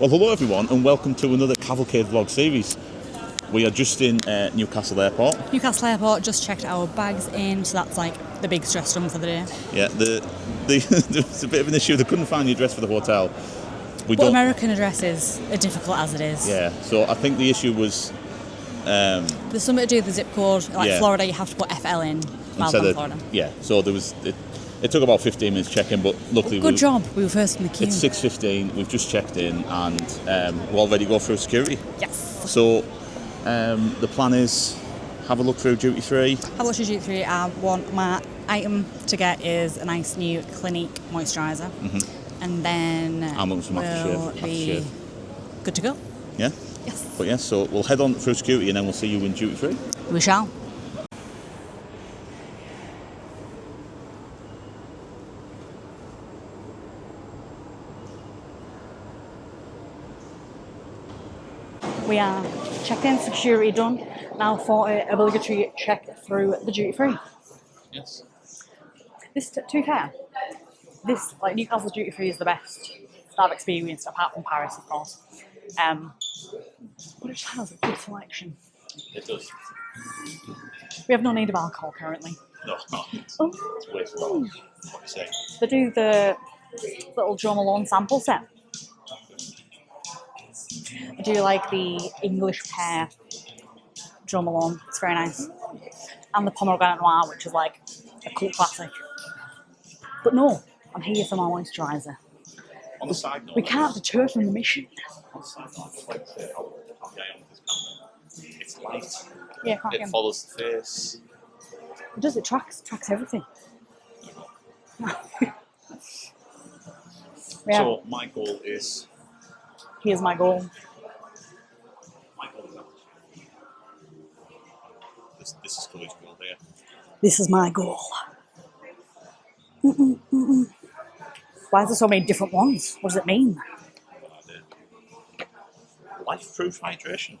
Well, hello everyone, and welcome to another Cavalcade vlog series. We are just in Newcastle Airport. Newcastle Airport, just checked our bags in, so that's like the big stress done for the day. Yeah, there was a bit of an issue. They couldn't find the address for the hotel. But American addresses are difficult as it is. Yeah, so I think the issue was... There's something to do with the zip code. Like Florida, you have to put FL in rather than Florida. Yeah, so there was... It took about 15 minutes check-in, but luckily... Good job, we were first in the queue. It's 6:15, we've just checked in, and we're all ready to go through security. Yes. So the plan is have a look through duty free. Have a look through duty free. My item to get is a nice new Clinique moisturiser. Mm-hmm. And then we'll be good to go. Yeah? Yes. But yeah, so we'll head on through security and then we'll see you in duty free. We shall. We are checked in, security done. Now for an obligatory check through the duty free. Yes. This, to be fair, this like Newcastle duty free is the best that I've experienced, apart from Paris, of course. But it just has a good selection. It does. We have no need of alcohol currently. No, it's way too long. What do you say? They do the little Jo Malone sample set. I do like the English pear Jo Malone. It's very nice. And the pomegranate noir, which is like a cult classic. But no, I'm here for my moisturiser. On the side note, we can't deter from the mission. On the side note, I'd just like to say how the eye on this camera. It's light. Yeah, it follows the face. It does. It tracks everything. So my goal is. Here's my goal. This is Chloe's goal here. This is my goal. Why is there so many different ones? What does it mean? Life-proof hydration.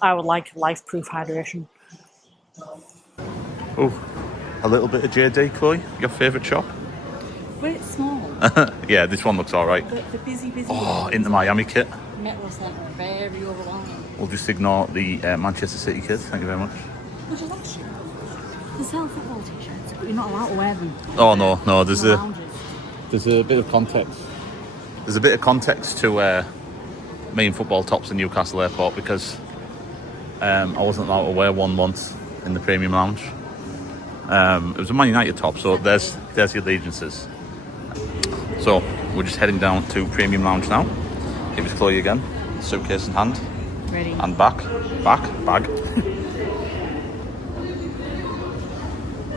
I would like life-proof hydration. Oh, a little bit of JD, Chloe. Your favourite shop? But it's small. Yeah, this one looks all right. The busy. Oh, in the Miami kit. Metro Centre, very overwhelming. We'll just ignore the Manchester City kit. Thank you very much. Would you like shoes? They sell football t-shirts, but you're not allowed to wear them. Oh no. There's a bit of context. There's a bit of context to me in football tops in Newcastle Airport because I wasn't allowed to wear one once in the premium lounge. It was a Man United top, so there's the allegiances. So we're just heading down to premium lounge now. Here is Chloe again, suitcase in hand. Ready. And bag.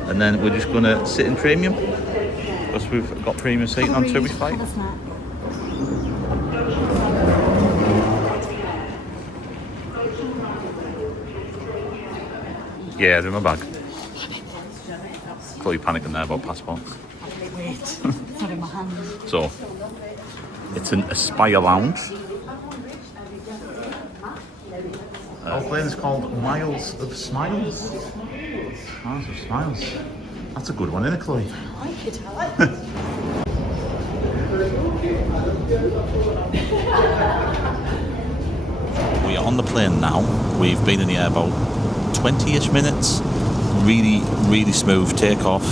And then we're just gonna sit in premium because we've got premium seating on TUI flight. Yeah, they're in my bag. Chloe panicking there about passports. Wait, it's not in my hand. So, it's an Aspire Lounge. Our plane is called Miles of Smiles. Miles of Smiles. That's a good one, isn't it, Chloe? I like it. We are on the plane now. We've been in the air about 20-ish minutes. Really smooth takeoff.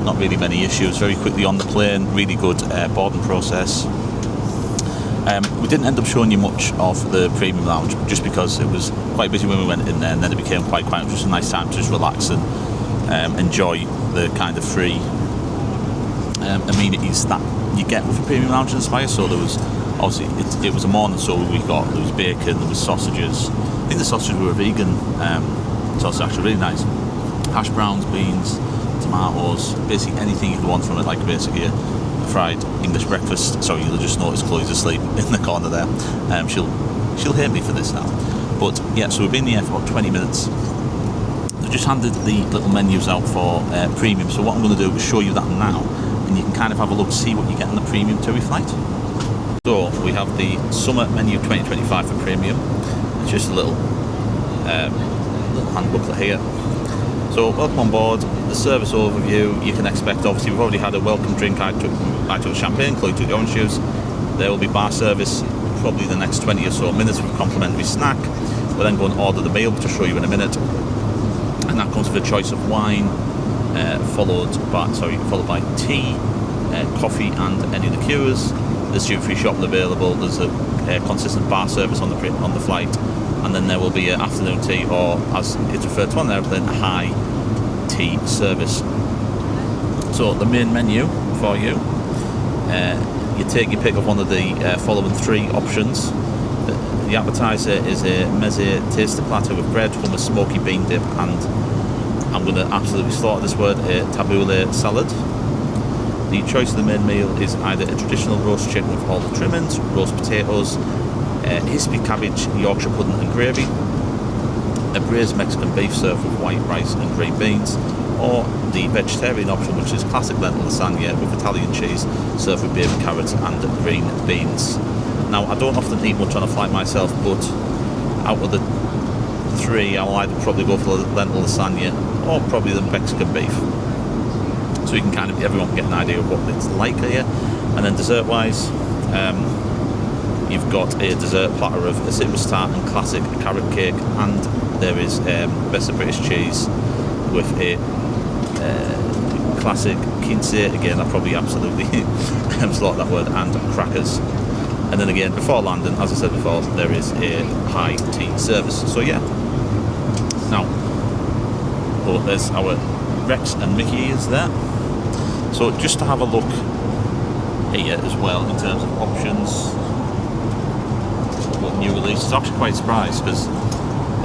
Not really many issues. Very quickly on the plane. Really good boarding process. We didn't end up showing you much of the premium lounge just because it was quite busy when we went in there, and then it became quite quiet. It was just a nice time to just relax and enjoy the kind of free amenities that you get with a premium lounge in Aspire. So there was obviously it was a morning, so there was bacon, there was sausages. I think the sausages were vegan sausage, actually really nice. Hash browns, beans, tomatoes, basically anything you'd want from it, like basically a fried English breakfast. Sorry, you'll just notice Chloe's asleep in the corner there. She'll hate me for this now. But yeah, so we've been in the air for about 20 minutes. They've just handed the little menus out for premium. So what I'm going to do is show you that now, and you can kind of have a look, see what you get on the premium TUI flight. So we have the summer menu 2025 for premium. It's just a little hand booklet here. So welcome on board, the service overview. You can expect, obviously we've already had a welcome drink. I took champagne, Chloe took orange juice. there will be bar service probably the next 20 or so minutes with a complimentary snack. We'll then go and order the meal, which I'll show you in a minute, and that comes with a choice of wine, followed by tea, coffee, and any liqueurs. There's duty-free shopping available. There's a consistent bar service on the flight, and then there will be an afternoon tea, or as it's referred to on the airplane, a high tea service. So the main menu for you, you take your pick of one of the following three options. The appetizer is a meze taster platter with bread, hummus, smoky bean dip, and I'm going to absolutely slaughter this word, a tabbouleh salad. The choice of the main meal is either a traditional roast chicken with all the trimmings, roast potatoes, hispy cabbage, Yorkshire pudding and gravy, a braised Mexican beef served with white rice and green beans, or the vegetarian option, which is classic lentil lasagna with Italian cheese served with baby carrots and green beans. Now, I don't often eat much on a flight myself, but out of the three, I'll either probably go for the lentil lasagna or probably the Mexican beef. So you can kind of, everyone can get an idea of what it's like here. And then dessert-wise, you've got a dessert platter of a citrus tart and classic carrot cake, and there is best of British cheese with a classic quince, again I probably absolutely slaughter that word, and crackers. And then again, before landing, as I said before, there is a high tea service. So yeah. Now, there's our Rex and Mickey is there. So just to have a look here as well in terms of options, what new releases. I'm actually quite surprised because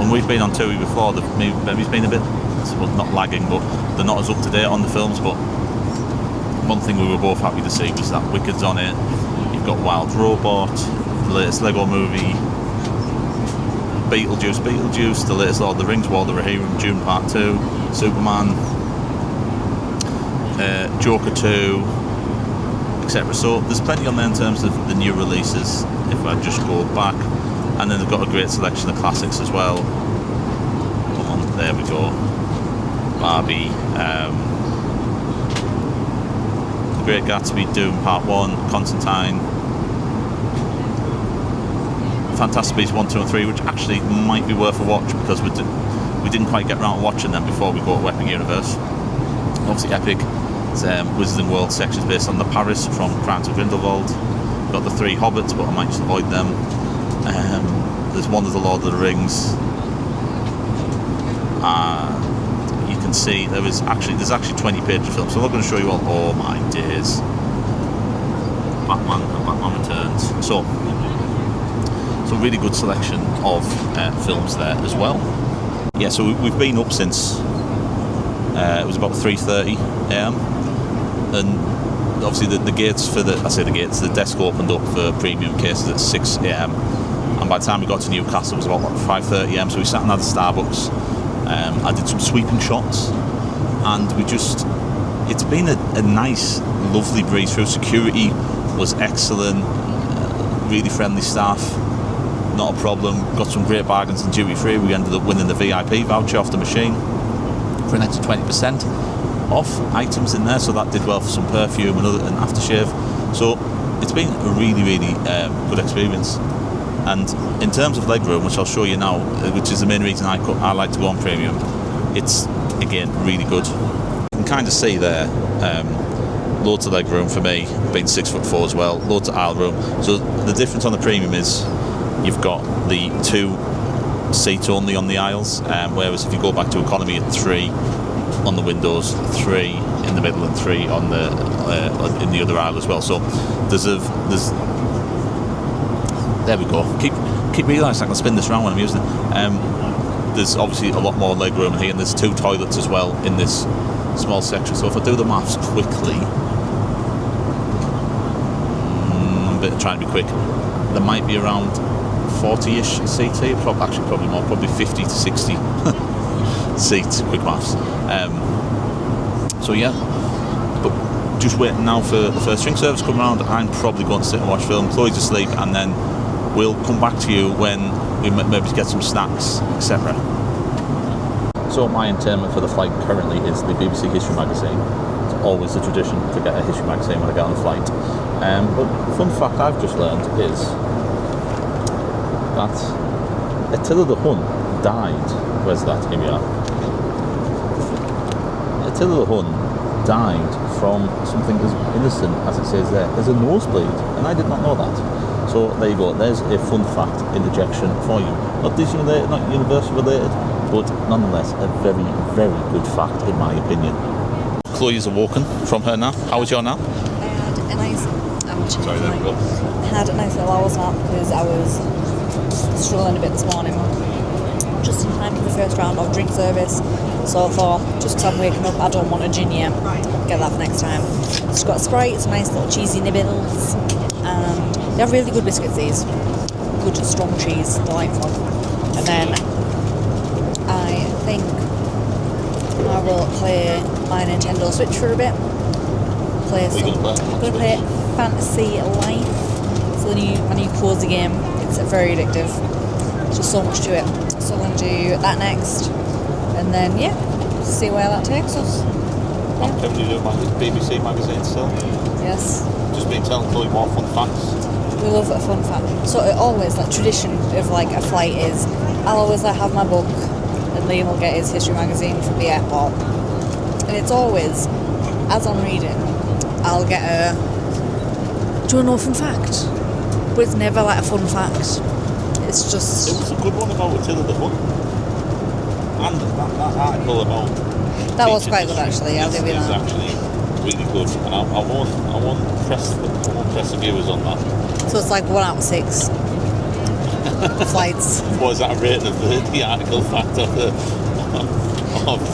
when we've been on TUI before, maybe been a bit, well, not lagging, but they're not as up to date on the films. But one thing we were both happy to see was that Wicked's on it. You've got Wild Robot, the latest Lego movie, Beetlejuice, the latest Lord of the Rings, Walder Rohirrim, Dune Part 2, Superman, Joker 2, etc. So there's plenty on there in terms of the new releases, if I just go back. And then they've got a great selection of classics as well. Come on, there we go. Barbie, The Great Gatsby, Dune Part 1, Constantine, Fantastic Beasts 1, 2 and 3, which actually might be worth a watch because we didn't quite get around to watching them before we go to Epic Universe. Obviously Epic, Wizarding World sections based on the Paris from Crimes of Grindelwald. We've got the three Hobbits, but I might just avoid them. There's one of the Lord of the Rings. You can see there's actually 20 pages of film, so I'm not going to show you all. Oh my days! Batman and Batman Returns. So really good selection of films there as well. Yeah, so we've been up since it was about 3:30 a.m. and obviously the gates for the desk opened up for premium cases at 6 a.m. and by the time we got to Newcastle it was about 5:30 a.m. so we sat and had a Starbucks. I did some sweeping shots, and it's been a nice, lovely breeze through. Security was excellent, really friendly staff, not a problem. Got some great bargains in duty free. We ended up winning the VIP voucher off the machine for an extra 20% off items in there, so that did well for some perfume and aftershave. So it's been a really, really good experience. And in terms of legroom, which I'll show you now, which is the main reason I like to go on premium, it's again really good. You can kind of see there, loads of legroom for me, being 6'4" as well, loads of aisle room. So the difference on the premium is you've got the 2 seats only on the aisles, whereas if you go back to economy at 3 on the windows, 3 in the middle, and 3 on the in the other aisle as well. So there we go. Keep realising I can spin this around when I'm using it. There's obviously a lot more leg room here, and there's 2 toilets as well in this small section. So if I do the maths quickly, trying to be quick, there might be around 40-ish seats here. Probably more, probably 50 to 60 seats. Quick maths. So yeah, but just waiting now for the first drink service to come around. I'm probably going to sit and watch film. Chloe's asleep, and then we'll come back to you when we maybe get some snacks, etc. So my entertainment for the flight currently is the BBC History magazine. It's always a tradition to get a history magazine when I get on a flight. But fun fact I've just learned is that Attila the Hun died. Where's that? Here we are. Attila the Hun died from something as innocent as it says there. There's a nosebleed, and I did not know that. So there you go. There's a fun fact interjection for you. Not Disney related, not university related, but nonetheless a very, very good fact in my opinion. Chloe's awoken from her nap. How was your nap? I had a nice. Sorry, there we go. Had a nice little hour's nap because I was struggling a bit this morning. Just in time for the first round of drink service. So I thought, just because I'm waking up, I don't want a gin yet. Get that for next time. Just got a Sprite, some nice little cheesy nibbles, and they have really good biscuits. These good strong cheese, delightful. And then I think I will play my Nintendo Switch for a bit. I'm going to play Fantasy Life. So my new cozy game. It's very addictive. There's just so much to it. So I'm going to do that next. And then, see where that takes us. I'm currently doing my BBC magazine still. Yes. Just been telling Chloe more fun facts. We love a fun fact. So it always, tradition of a flight is, I'll always have my book and Liam will get his history magazine from the airport. And it's always, as I'm reading, I'll get do you know a fun fact? But it's never a fun fact. It's just... It was a good one about Attila the Hun. And that article about... That was quite good actually, I'll give you It's that. actually really good. And I won't press the viewers on that. So it's 1 out of 6 flights. What is that a rating of the article fact of the...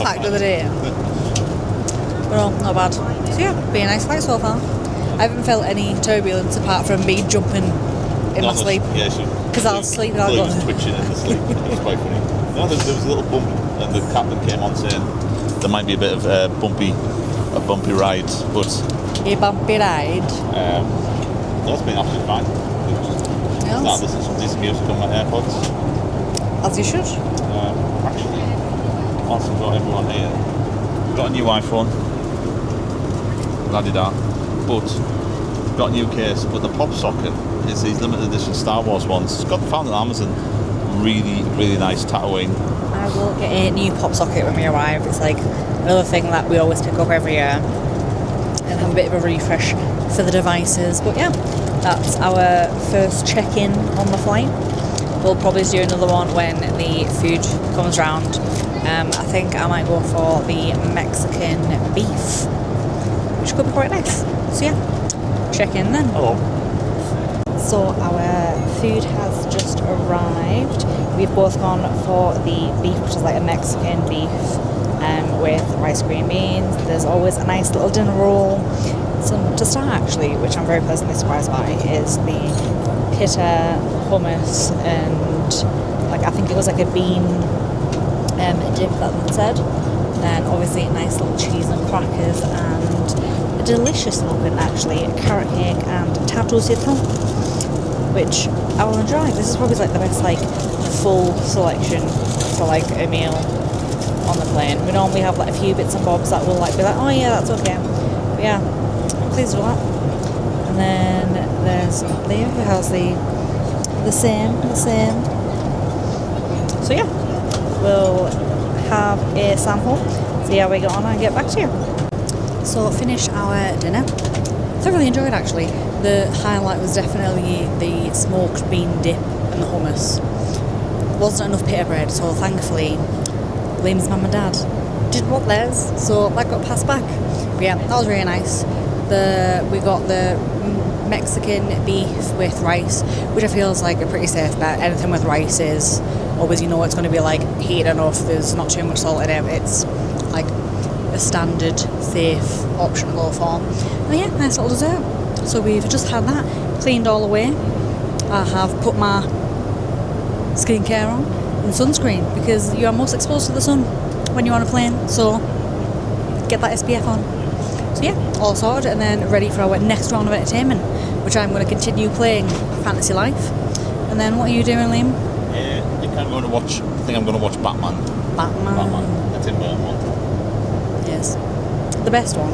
Fact of the day. But no, not bad. So yeah, been a nice flight so far. I haven't felt any turbulence apart from me jumping in my sleep. Yeah, because I'll sleep and I'll go... was twitching in the sleep. It was quite funny. No, there was a little bump and the captain came on saying there might be a bit of a bumpy ride, but... A bumpy ride? No, it's been absolutely fine. Yes. Start listening to some decent music on my AirPods. As you should. Actually, whilst I've got everyone here, we've got a new iPhone. La-di-da. But we've got a new case, but the pop socket is these limited edition Star Wars ones. It's got found on Amazon. Really, really nice tattooing. I will get a new pop socket when we arrive. It's another thing that we always pick up every year and have a bit of a refresh for the devices. But yeah, that's our first check-in on the flight. We'll probably do another one when the food comes round. I think I might go for the Mexican beef, which could be quite nice. So yeah, check in then. Hello. So our food has just arrived. We've both gone for the beef, which is a Mexican beef with rice, green beans. There's always a nice little dinner roll. Some to start actually, which I'm very pleasantly surprised by, is the pita, hummus, and I think it was a bean dip that they said. Then obviously a nice little cheese and crackers and a delicious looking actually carrot cake and tarte au citron, which I will enjoy. This is probably the best full selection for a meal on the plane. We normally have a few bits and bobs that will be oh yeah, that's okay. But yeah, I'm pleased with that. And then there's Leo who has the same. So yeah, we'll have a sample, see how we get on and get back to you. So finished our dinner. Thoroughly enjoyed actually. The highlight was definitely the smoked bean dip and the hummus. Wasn't enough pita bread, so thankfully Liam's mum and dad did want theirs, so that got passed back. But yeah, that was really nice. We got the Mexican beef with rice, which I feel is a pretty safe bet. Anything with rice is always, it's going to be heated enough, there's not too much salt in it. It's a standard, safe option to go for. And yeah, nice little dessert. So we've just had that, cleaned all away. I have put my skincare on and sunscreen because you are most exposed to the sun when you're on a plane, so get that SPF on. So yeah, all sorted and then ready for our next round of entertainment, which I'm going to continue playing Fantasy Life. And then what are you doing, Liam? I think I'm going to watch Batman. Batman. The Tim Burton one. Yes. The best one.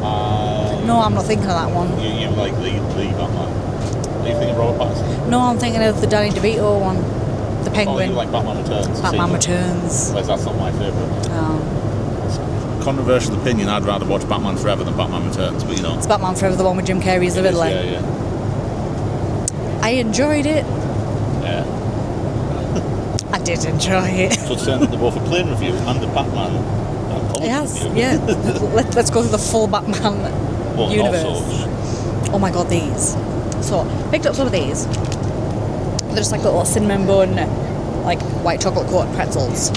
No, I'm not thinking of that one. You like the Batman. Are you thinking Robert Pattinson? No, I'm thinking of the Danny DeVito one. The Oh, Penguin. you like Batman Returns? Batman Returns. Whereas that's not my favourite. Oh. Controversial opinion, I'd rather watch Batman Forever than Batman Returns, but you know. It's Batman Forever, the one with Jim Carrey as the villain. Yeah. I enjoyed it. Yeah. I did enjoy it. So it's turned into both a plane review and a Batman Yes, review. yeah. Let's go through the full Batman Well, universe. also, Oh my god, these. So, picked up some of these. They're just like little cinnamon bun, like white chocolate coated pretzels.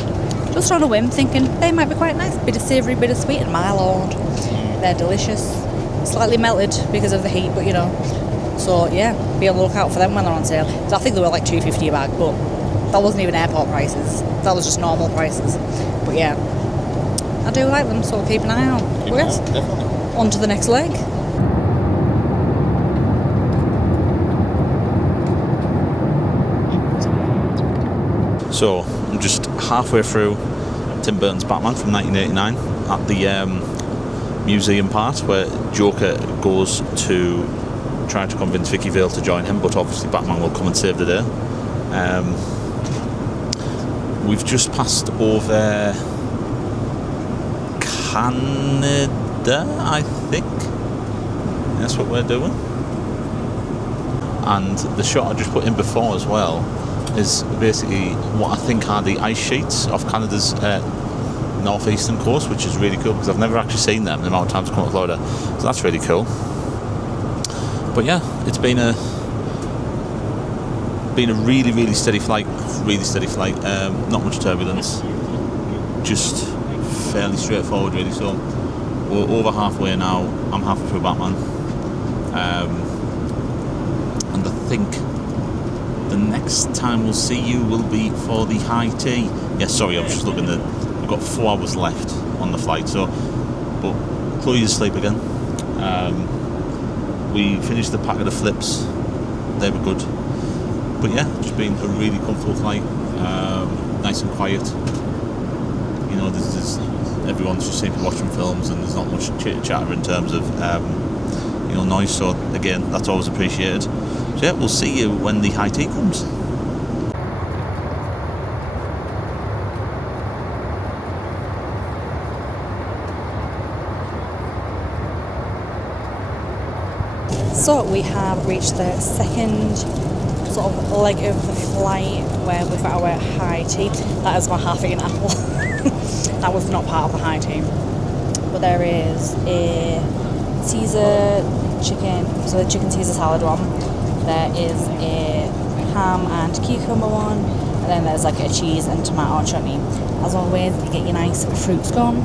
Just on a whim, thinking they might be quite nice. Bit of savoury, bit of sweet, and my lord, they're delicious. Slightly melted because of the heat, but you know. So yeah, be on the lookout for them when they're on sale. So I think they were like $2.50 a bag, but that wasn't even airport prices. That was just normal prices. But yeah, I do like them, so keep an eye out. keep Yes. it out, definitely. On to the next leg. So I'm just halfway through Tim Burton's Batman from 1989 at the museum part where Joker goes to try to convince Vicky Vale to join him, but obviously Batman will come and save the day. We've just passed over Canada, I think. That's what we're doing. And the shot I just put in before as well is basically what I think are the ice sheets off Canada's northeastern coast, which is really cool because I've never actually seen them the amount of times I've come to Florida. So that's really cool. But yeah, it's been a really steady flight. Not much turbulence, just fairly straightforward really. So we're over halfway now. I'm halfway through Batman, and I think the next time we'll see you will be for the high tea. Yes, sorry, I was just looking at. We've got 4 hours left on the flight, so but Chloe is asleep again. We finished the packet of flips. They were good. But yeah, just been a really comfortable flight. Nice and quiet. You know, there's everyone's just seems to be watching films and there's not much chatter in terms of noise. So again, that's always appreciated. So yeah, we'll see you when the high tea comes. So we have reached the second sort of leg of the flight where we've got our high tea. That is my half-eaten apple. That was not part of the high tea. But there is a Caesar chicken, so the chicken Caesar salad one. There is a ham and cucumber one, and then there's like a cheese and tomato chutney. As always, you get your nice fruit scone,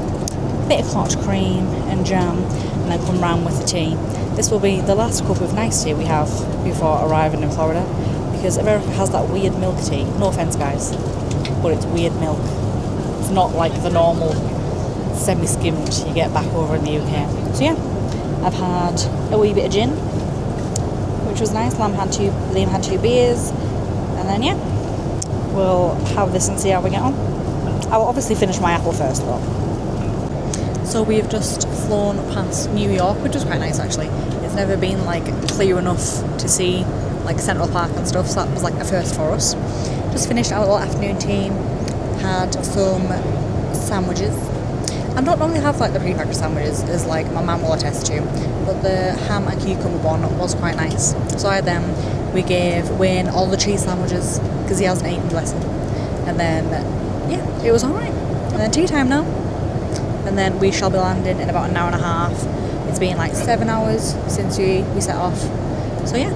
bit of clotted cream and jam, and then come round with the tea. This will be the last cup of nice tea we have before arriving in Florida, because America has that weird milk tea. No offence, guys, but it's weird milk. It's not like the normal semi-skimmed you get back over in the UK. So yeah, I've had a wee bit of gin, which was nice. Liam had 2 beers, and then yeah, we'll have this and see how we get on. I will obviously finish my apple first though. So we've just flown past New York, which was quite nice actually. It's never been like clear enough to see like Central Park and stuff, so that was like a first for us. Just finished our little afternoon tea, had some sandwiches. I don't normally have like the prepackaged sandwiches, as like my mum will attest to, but the ham and cucumber one was quite nice. So I had them. We gave Wayne all the cheese sandwiches because he hasn't eaten, bless him. And then yeah, it was alright. And then tea time now. And then we shall be landing in about an hour and a half. It's been like 7 hours since we set off. So yeah,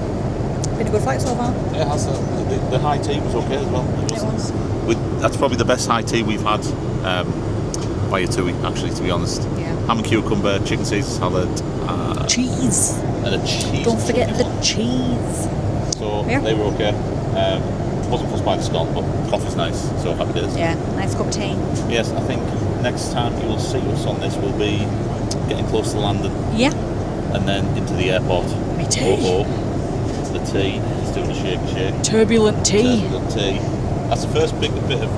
been a good flight so far. Yeah, the high tea was okay as well. It was. That's probably the best high tea we've had via TUI, actually, to be honest. Yeah. Ham and cucumber, chicken Caesar salad. Cheese. And a cheese. Don't forget the cheese. So Yeah. they were okay. Wasn't fussed by the scone, but coffee's nice, so happy days. Yeah, nice cup of tea. Yes, I think next time you will see us on this will be getting close to London Yeah. and then into the airport. Me tea. Oh, the tea is doing a shake. Turbulent tea. Turbulent tea. That's the first big bit of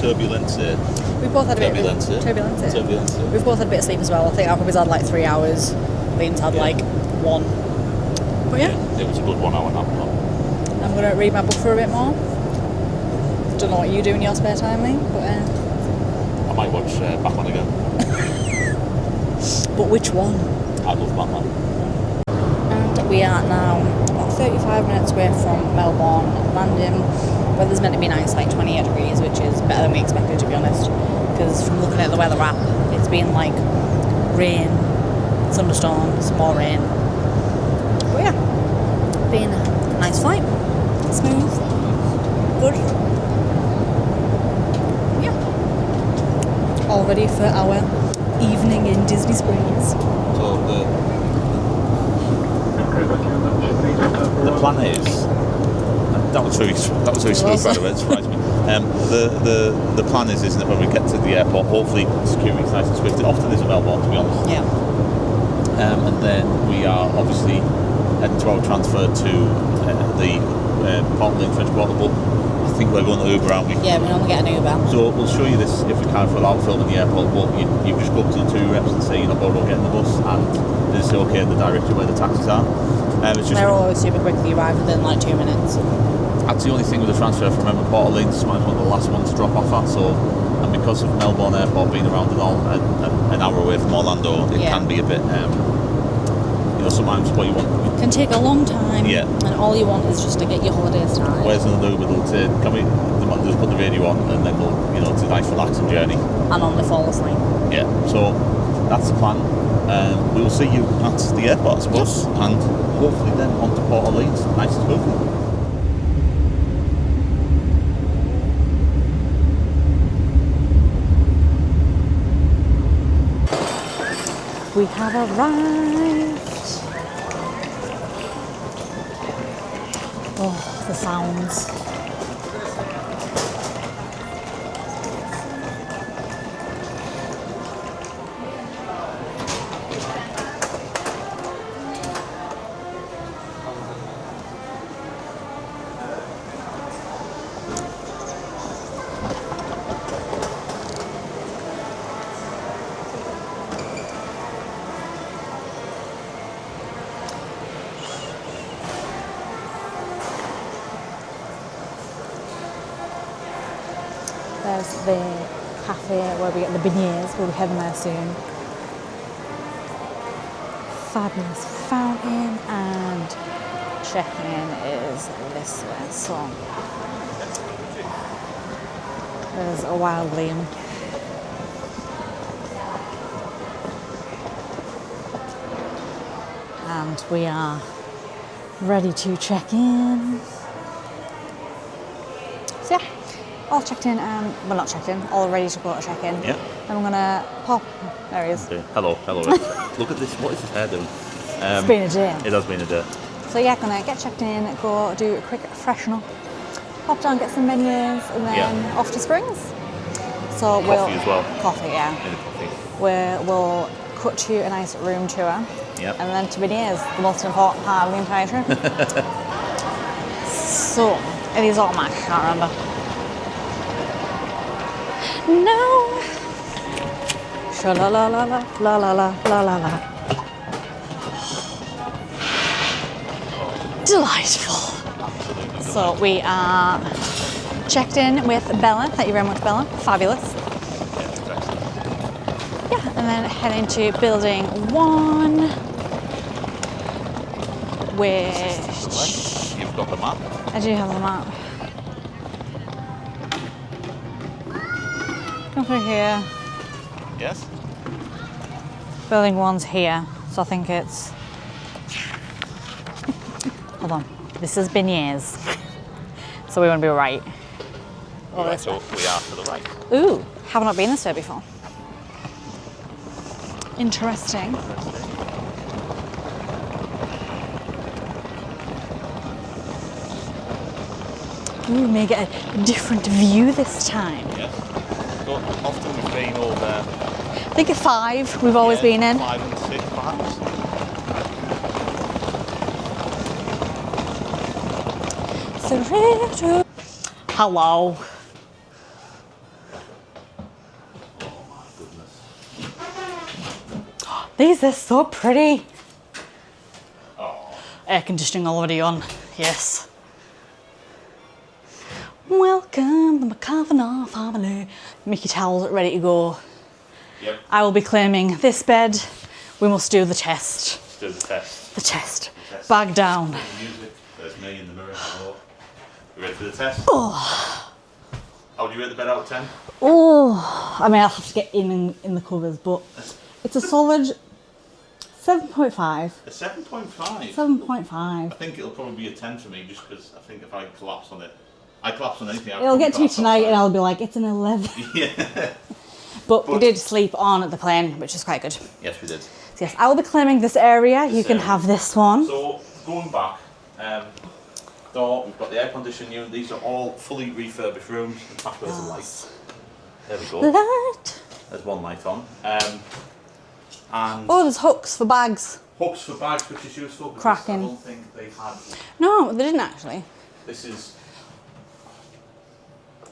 turbulence here. We've both had a bit Turbulence, yeah. of turbulence. Yeah. Turbulence. We've both had a bit of sleep as well. I think I've probably had like 3 hours. Liam's had like 1. But yeah, It was a good 1 hour nap. I'm going to read my book for a bit more. Don't know what you do in your spare time, Liam, but I might watch Batman again. but which one? I love Batman. And we are now about 35 minutes away from Melbourne landing. Weather's meant to be nice, like 28 degrees, which is better than we expected, to be honest. Because from looking at the weather app, it's been like rain, thunderstorms, more rain. But yeah, been a nice flight, smooth, good. Yeah, all ready for our evening in Disney Springs. So the plan is that was very smooth, by the way. It surprised me. The plan is, isn't it, when we get to the airport, hopefully security's nice and swift. It often is at Melbourne, to be honest. Yeah. And then we are obviously heading to our transfer to the Port Lane French Quarter. But I think we're going to Uber, aren't we? Yeah, we normally get an Uber. So we'll show you this if we can without filming the airport. But you just go up to the TUI reps and say you're not going to get in the bus, and they say okay, and they direct you where the taxis are. It's just, They're always super quick. You arrive within like 2 minutes. that's the only thing with the transfer. If I remember, Port Lane's one of the last ones to drop off at. So, and because of Melbourne Airport being around an hour away from Orlando, it can be a bit. Sometimes what you want Can take a long time. Yeah. And all you want is just to get your holiday started. Where's an Uber? They'll say, "Can we?" They might just put the radio on, and then we'll, it's a nice relaxing journey. And only fall asleep. Yeah. So that's the plan. We will see you at the airport, I suppose, and hopefully then on to Port Orleans, nice and smoothly. We have arrived. Oh, the sounds. There's the cafe where we get the beignets. We'll be heading there soon. Fabulous fountain, and check-in is this way. So there's a wild Liam. And we are ready to check in. So yeah. All checked in, well not checked in, all ready to go to check in. Yeah. And I'm gonna pop, there he is. Okay. Hello. Look at this, what is his hair doing? It's been a day. It has been a day. So yeah, gonna get checked in, go do a quick freshen up, pop down, get some menus, and then off to Springs. So Coffee as well. Coffee, yeah. Maybe coffee. We'll cut to a nice room tour. Yep. And then to Beignet, the most important part of the entire trip. So, are these automatic? I can't remember. No. Sha la la la la la la la la la la. Delightful. Absolutely. So we are checked in with Bella. Thank you very much, Bella. Fabulous. Yeah, it's excellent. Yeah, and then heading to building 1, which You've got the map. I do have the map. Over here. Yes. Building 1's here, so I think it's. Hold on. This is Beignets, so we want to be right. Right, so we are to the right. Ooh, have not been this way before. Interesting. Ooh, we may get a different view this time. Yes. So often we've been over. I think at 5 we've always been in. 5 and 6 perhaps. Hello. These are so pretty. Oh. Air conditioning already on. Yes. Welcome to the Kavanaugh family. Mickey towels ready to go. Yep. I will be claiming this bed. We must do the test. Let's do the test. The test. The test. Bag down. Music. There's me in the mirror. Hello. You ready for the test? Oh. How would you rate the bed out of 10? Oh. I mean, I'll have to get in the covers, but it's a solid 7.5. A 7.5? 7.5. I think it'll probably be a 10 for me, just because I think if I collapse on it, I collapse on anything. It'll get to me tonight and I'll be like, it's an 11. Yeah. But we did sleep on the plane, which is quite good. So Yes, we did. yes, I will be claiming this area. You can have this one. So, going back, door, we've got the air conditioning unit. These are all fully refurbished rooms. In fact, there's a light. There we go. Light. There's one light on. And Oh, there's hooks for bags. hooks for bags, which is useful. Because Cracking. I don't think they had. No, they didn't actually. This is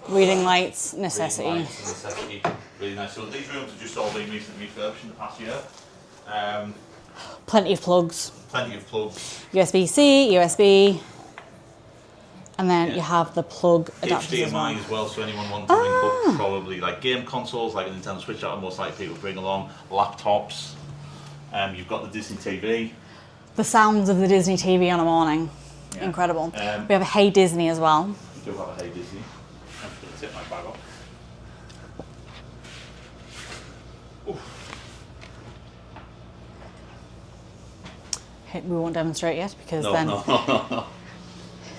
Reading lights, necessity. Really nice, necessity. Really nice. So these rooms have just all been recently refurbished in the past year. Plenty of plugs. Plenty of plugs. USB-C, USB. And then Yeah. you have the plug adapters as well. HDMI as well, so anyone wanting to link up probably like game consoles, like a Nintendo Switch that most likely people bring along, laptops. You've got the Disney TV. The sounds of the Disney TV on a morning. Yeah. Incredible. We We have a Hey Disney as well. do have a Hey Disney. I'm just going to tip my bag off. Oof. We won't demonstrate yet because No, then no.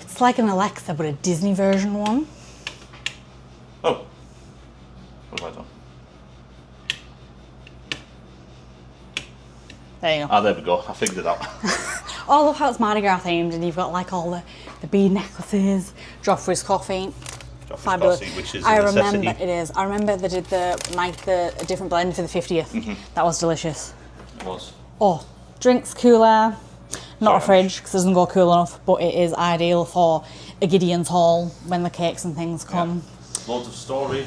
it's like an Alexa but a Disney version one. Oh. What have I done? There you go. Ah, there we go. I figured it out. Oh, I love how it's Mardi Gras themed and you've got like all the bead necklaces, Joffrey's coffee. Joffrey's Fabulous. Coffee, which is I a necessity. remember it is. I remember they did a different blend for the 50th. That was delicious. It was. Oh, drinks cooler. Not a Sorry. fridge because it doesn't go cool enough, but it is ideal for a Gideon's Hall when the cakes and things come. Yeah. Loads of storage.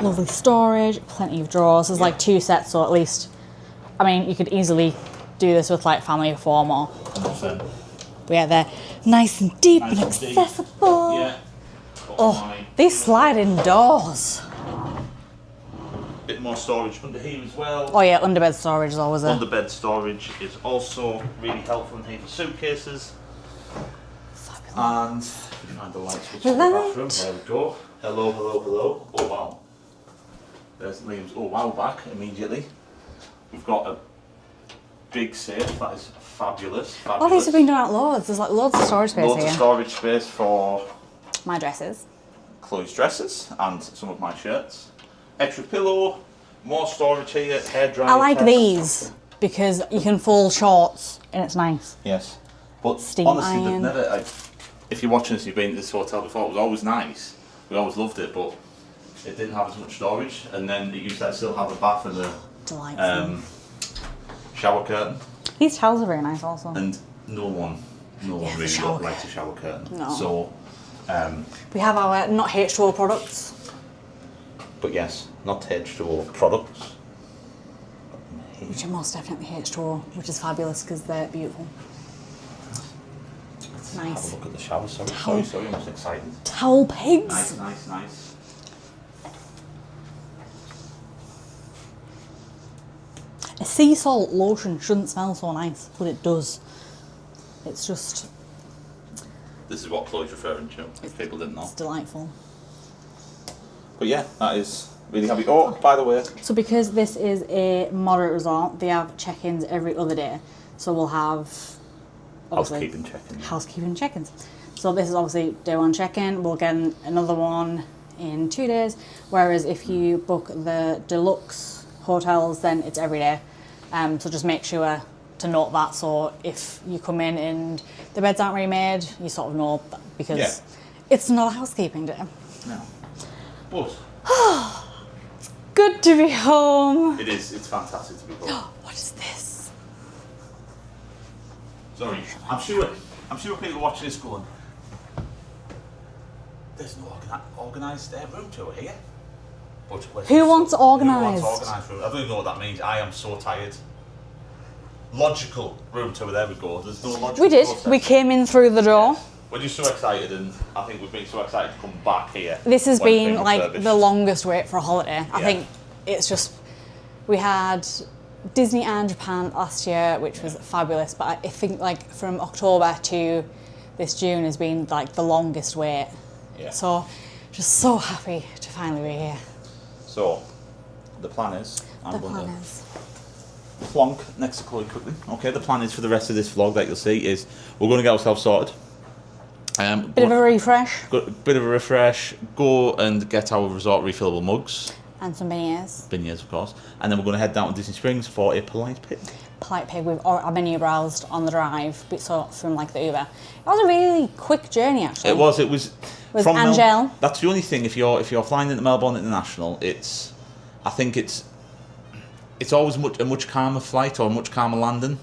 Lovely storage, plenty of drawers. There's like 2 sets, so at least, I mean, you could easily do this with like family of 4 more. 100%. But yeah, they're nice and deep Nice and and deep. accessible. Yeah. Got Oh, my these sliding doors. bit more storage under here as well. Oh yeah, underbed storage is always a... Underbed storage is also really helpful in here for suitcases. Fabulous. And we find the light switch in the bathroom. There we go. Hello, hello, hello. Oh wow. There's Liam's oh wow back immediately. We've got a big safe that is fabulous. Oh, these have been done out loads. There's like loads of storage space Loads here. of storage space for My dresses. Chloe's dresses and some of my shirts. Extra pillow, more storage here, hairdryer. I like test. these because you can fold shorts and it's nice. Yes. But Steam honestly, iron. they've never, like, if you're watching this, you've been to this hotel before, it was always nice. We always loved it, but it didn't have as much storage. And then it used to still have a bath and a Delightful. shower curtain. These towels are very nice also. And no one the really shower likes a shower curtain. No. So, We have our not H2O products. but yes, not H2O products. Which are most definitely H2O, which is fabulous because they're beautiful. Have Nice. a look at the shower. Sorry, Towel. sorry, I'm just excited. Towel pigs. Nice, nice, nice. A sea salt lotion shouldn't smell so nice, but it does. It's just, This is what Chloe's referring to, if people didn't know. it's delightful. But yeah, that is really happy. Oh, by the way, So because this is a moderate resort, they have check-ins every other day. So we'll have obviously housekeeping check-in. housekeeping check-ins. So this is obviously day 1 check-in. We'll get another one in 2 days. Whereas if you book the deluxe hotels, then it's every day. So just make sure to note that. So if you come in and the beds aren't remade, you sort of know that because it's not a housekeeping day. No. But Good to be home. it is, it's fantastic to be home. What is this? Sorry, I'm sure people watching this going, there's no organised room tour here. Who wants organised? Room? I don't even know what that means. I am so tired. Logical room tour. There we go. There's no logical. We did. Process. We came in through the door. We're just so excited, and I think we've been so excited to come back here. This has when it's been like refurbished. the longest wait for a holiday. I Yeah. think it's just, we had Disney and Japan last year, which was fabulous, but I think like from October to this June has been like the longest wait. Yeah. So just so happy to finally be here. So, the plan is, I'm The going plan to is. plonk next to Chloe quickly. Okay, the plan is for the rest of this vlog that you'll see is we're going to get ourselves sorted. Bit of a refresh. Bit of a refresh. Go and get our resort refillable mugs. And some beignets. Beignets, of course. And then we're going to head down to Disney Springs for a polite pit. Polite Pig, we've our menu browsed on the drive, but so from like the Uber. It was a really quick journey actually. It was. With from Angel. That's the only thing. If you're flying into Melbourne International, I think it's always a much calmer flight or a much calmer landing.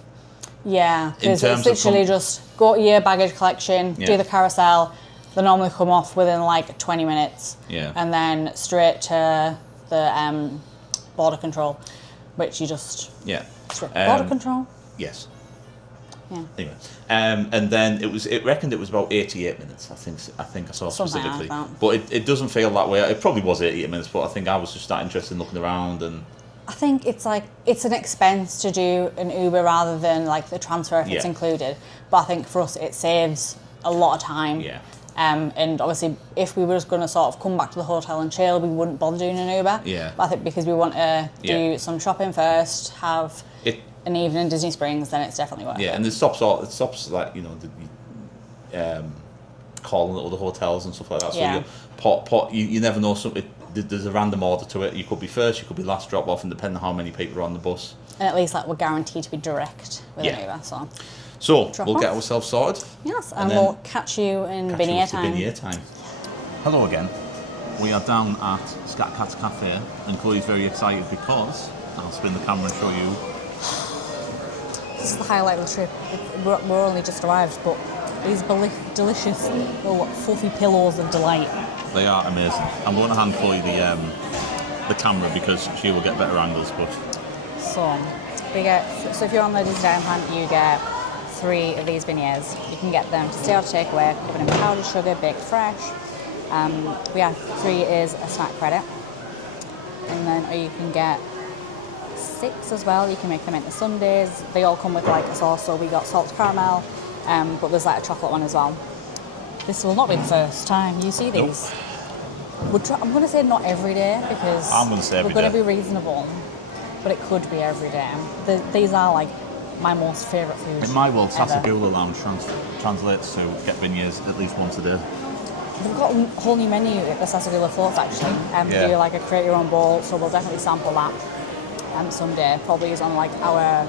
Yeah, because terms it's of literally just go to your baggage collection, Yeah. do the carousel. They normally come off within like 20 minutes. Yeah. And then straight to the border control, which you just Yeah. straight border control. Yes. Yeah. Anyway, and then it reckoned it was about 88 minutes. I think I saw Something like specifically, that. but it doesn't feel that way. It probably was 88 minutes, but I think I was just that interested in looking around and. I think it's like it's an expense to do an Uber rather than like the transfer if it's Yeah. included. But I think for us it saves a lot of time. Yeah. And obviously, if we were just going to sort of come back to the hotel and chill, we wouldn't bother doing an Uber. Yeah. But I think because we want to do Yeah. some shopping first, have It, an evening in Disney Springs, then it's definitely worth it. yeah, and it stops like calling at other hotels and stuff like that. So Yeah. you never know. There's a random order to it. You could be first, you could be last drop off, and depending on how many people are on the bus. And at least like we're guaranteed to be direct with an Yeah. Uber. So So Drop we'll get off. ourselves sorted. yes, And and then we'll catch you in Catch you Beignet with the time. Beignet time. Hello again. We are down at Scat Cat's Cafe, and Chloe's very excited because I'll spin the camera and show you. This is the highlight of the trip. We're only just arrived, but these delicious little fluffy pillows of delight. They are amazing. I'm going to hand Chloe the camera because she will get better angles. But So so if you're on the Disney plan, you get 3 of these beignets. You can get them to stay out to take away, covered in powdered sugar, baked fresh. 3 is a snack credit, and then or you can get 6 as well. You can make them into sundaes. They all come with like a sauce. So we got salted caramel, but there's like a chocolate one as well. This will not be the first time you see these. I'm going to say not every day because I'm gonna say every we're going day. to be reasonable, but it could be every day. These are like my most favourite food. in my world, ever. Sasagula Lounge translates to get beignets at least once a day. They've got a whole new menu at the Sasagula Floats actually. Yeah. They do like a create your own bowl, so we'll definitely sample that someday. Probably is on like our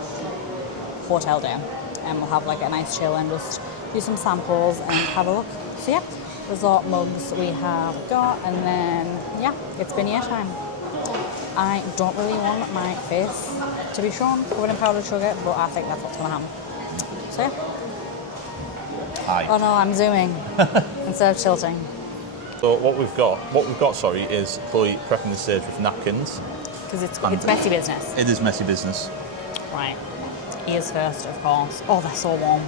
hotel day, and we'll have like a nice chill and just do some samples and have a look. So yeah, resort mugs we have got, and then yeah, it's Beignet time. I don't really want my face to be shown covered in powdered sugar, but I think that's what's gonna happen. So yeah. Hi. Oh no, I'm zooming instead of tilting. So what we've got, is Chloe prepping the stage with napkins. Because it's messy business. It is messy business. Right. Ears first, of course. Oh, they're so warm.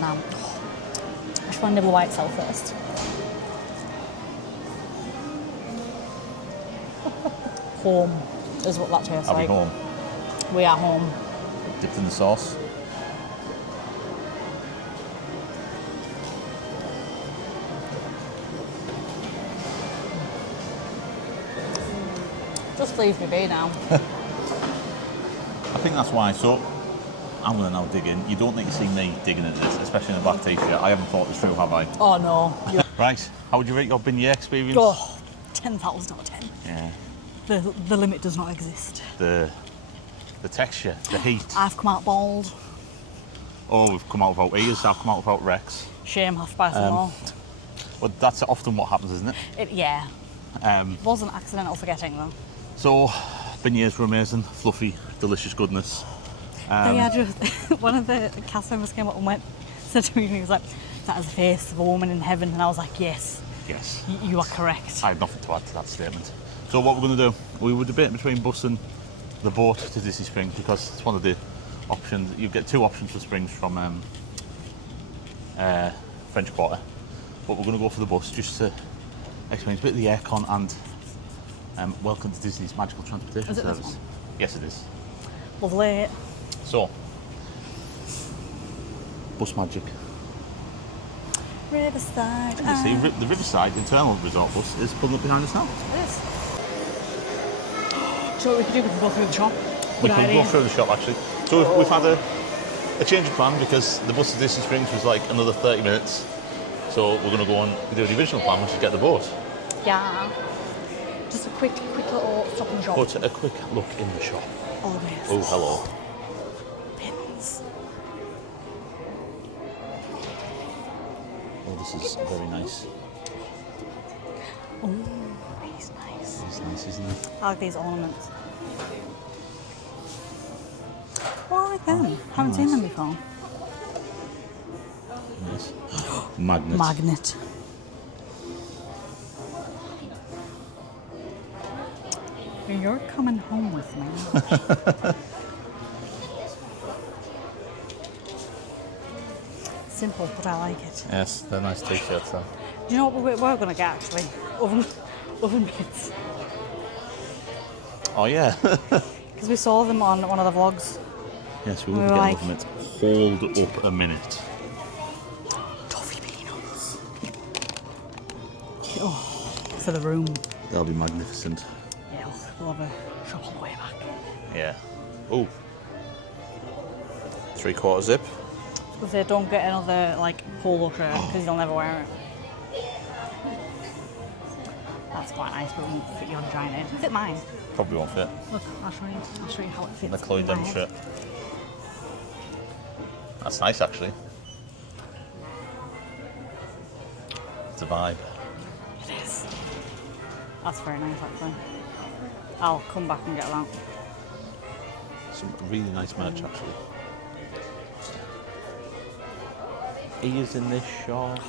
Now, I just want to nibble a white cell first. Home is what that tastes I'll be like. home. We are home. Dipped in the sauce. Just leave me be now. I think that's why. So I'm going to now dig in. You don't need to see me digging into this, especially in a black t-shirt. I haven't thought this through, have I? Oh no. Right. How would you rate your beignet experience? Oh, 10,000 out of 10. Yeah. The limit does not exist. The texture, the heat. I've come out bald. Oh, we've come out without ears. I've come out without Rex. Shame, have to buy some more. Well, that's often what happens, isn't it? Yeah. Wasn't accidental forgetting though. So, beignets were amazing, fluffy, delicious goodness. They are just, one of the cast members came up and said to me, and he was like, that as the face of a woman in heaven, and I was like, yes, Yes. you are correct. I have nothing to add to that statement. So what we're going to do, we were debating between bus and the boat to Disney Springs because it's one of the options. You get 2 options for Springs from French Quarter, but we're going to go for the bus just to experience a bit of the aircon and welcome to Disney's magical transportation Is it this service. one? Yes, it is. Lovely. So, bus magic. Riverside. You see, the Riverside internal resort bus is pulling up behind us now. It is. So what we could do, we could go through the shop. We Good could idea. go through the shop actually. So we've had a change of plan because the bus to Disney Springs was like another 30 minutes. So we're going to go and do the original plan, which is get the boat. Yeah. Just a quick little stop in the shop. But a quick look in the shop. Always. Oh, hello. Pins. Oh, this is very nice. Oh, he's nice. It's nice, isn't it? I like these ornaments. Oh, I like them. Haven't seen them before. Nice. Magnet. Magnet. You're coming home with me. Simple, but I like it. Yes, they're nice t-shirts though. Do you know what we're going to get actually? Oven mitts. Oh yeah. Because we saw them on one of the vlogs. Yes, we We will were get like- looking at it. Hold up a minute. Toffee peanuts. Oh, for the room. They'll be magnificent. Yeah, we'll have a shop on the way back. Yeah. Oh. 3/4 zip. Because they don't get another like polo shirt because you'll never wear it. That's quite nice, but it won't fit your giant head. Fit mine. Probably won't fit. Look, I'll show you how it fits. The Chloe in my Dem head. shirt. That's nice actually. It's a vibe. It is. That's very nice actually. I'll come back and get that. Some really nice merch actually. Ears in this shop.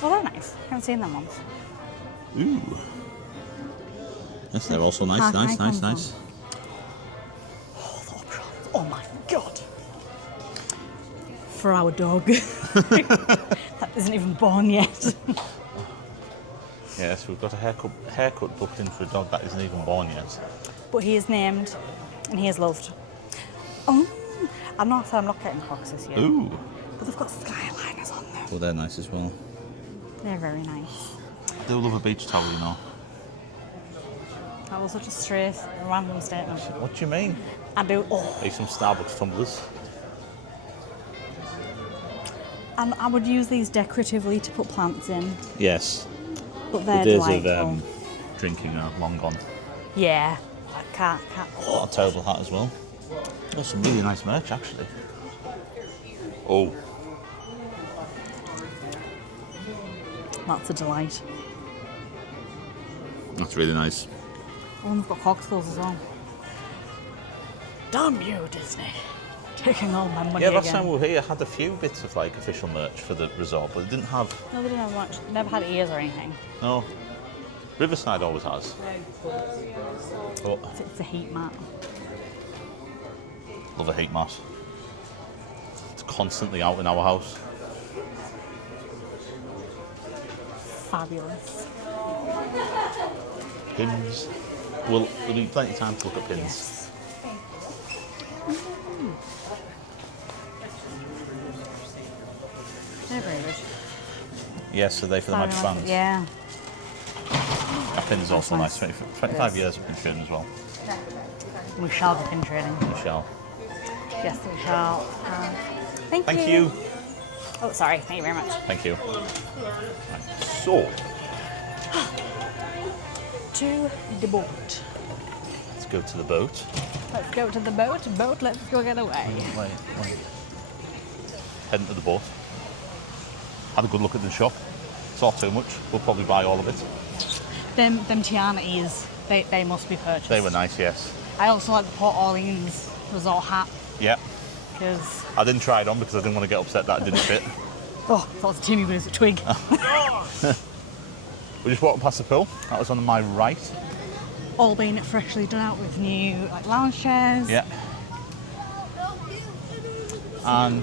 Well, they're nice. I haven't seen them once. Ooh. Yes, they're also nice, Park nice, nice, icons nice. Oh, the options. Oh my god. For our dog. That isn't even born yet. Yes, we've got a haircut booked in for a dog that isn't even born yet. But he is named and he is loved. Oh, I'm not getting Crocs this year. Ooh. But they've got skyliners on them. Well, they're nice as well. They're very nice. I do love a beach towel, you know. That was such a straight, random statement. What do you mean? I do. Oh, Make some Starbucks tumblers. and I would use these decoratively to put plants in, Yes. but The they're days delightful. of drinking are long gone. Yeah, I can't. Oh, a terrible hat as well. There's some really nice merch actually. Oh, That's a delight. that's really nice. Oh, and they've got cocktails as well. Damn you, Disney. Taking all my money Yeah, last again. time we were here, I had a few bits of like official merch for the resort, but it didn't have. No, they didn't have much. Never had ears or anything. No. Riverside always has. Oh, It's a heat mat. love a heat mat. It's constantly out in our house. Fabulous. Pins. Well, there'll be plenty of time to look at pins. Yes. They're very good. Yes, so they for the match bands. Yeah. That pin is also That's nice. 25 years of pin trading as well. We shall be pin trading. Michelle. Yes, we shall. Thank Thank you. Oh, sorry. Thank you very much. Thank you. Right. So, To the boat. let's go to the boat. Let's go to the boat. Boat, let's go get away. Wait. Heading to the boat. Had a good look at the shop. Saw too much. We'll probably buy all of it. Them Tiana ears, they must be purchased. They were nice, yes. I also like the Port Orleans resort hat Yeah. because I didn't try it on because I didn't want to get upset that it didn't fit. Oh, that was a Timmy, but it's a twig. We just walked past the pool. That was on my right. All being freshly done out with new like lounge chairs. Yeah. And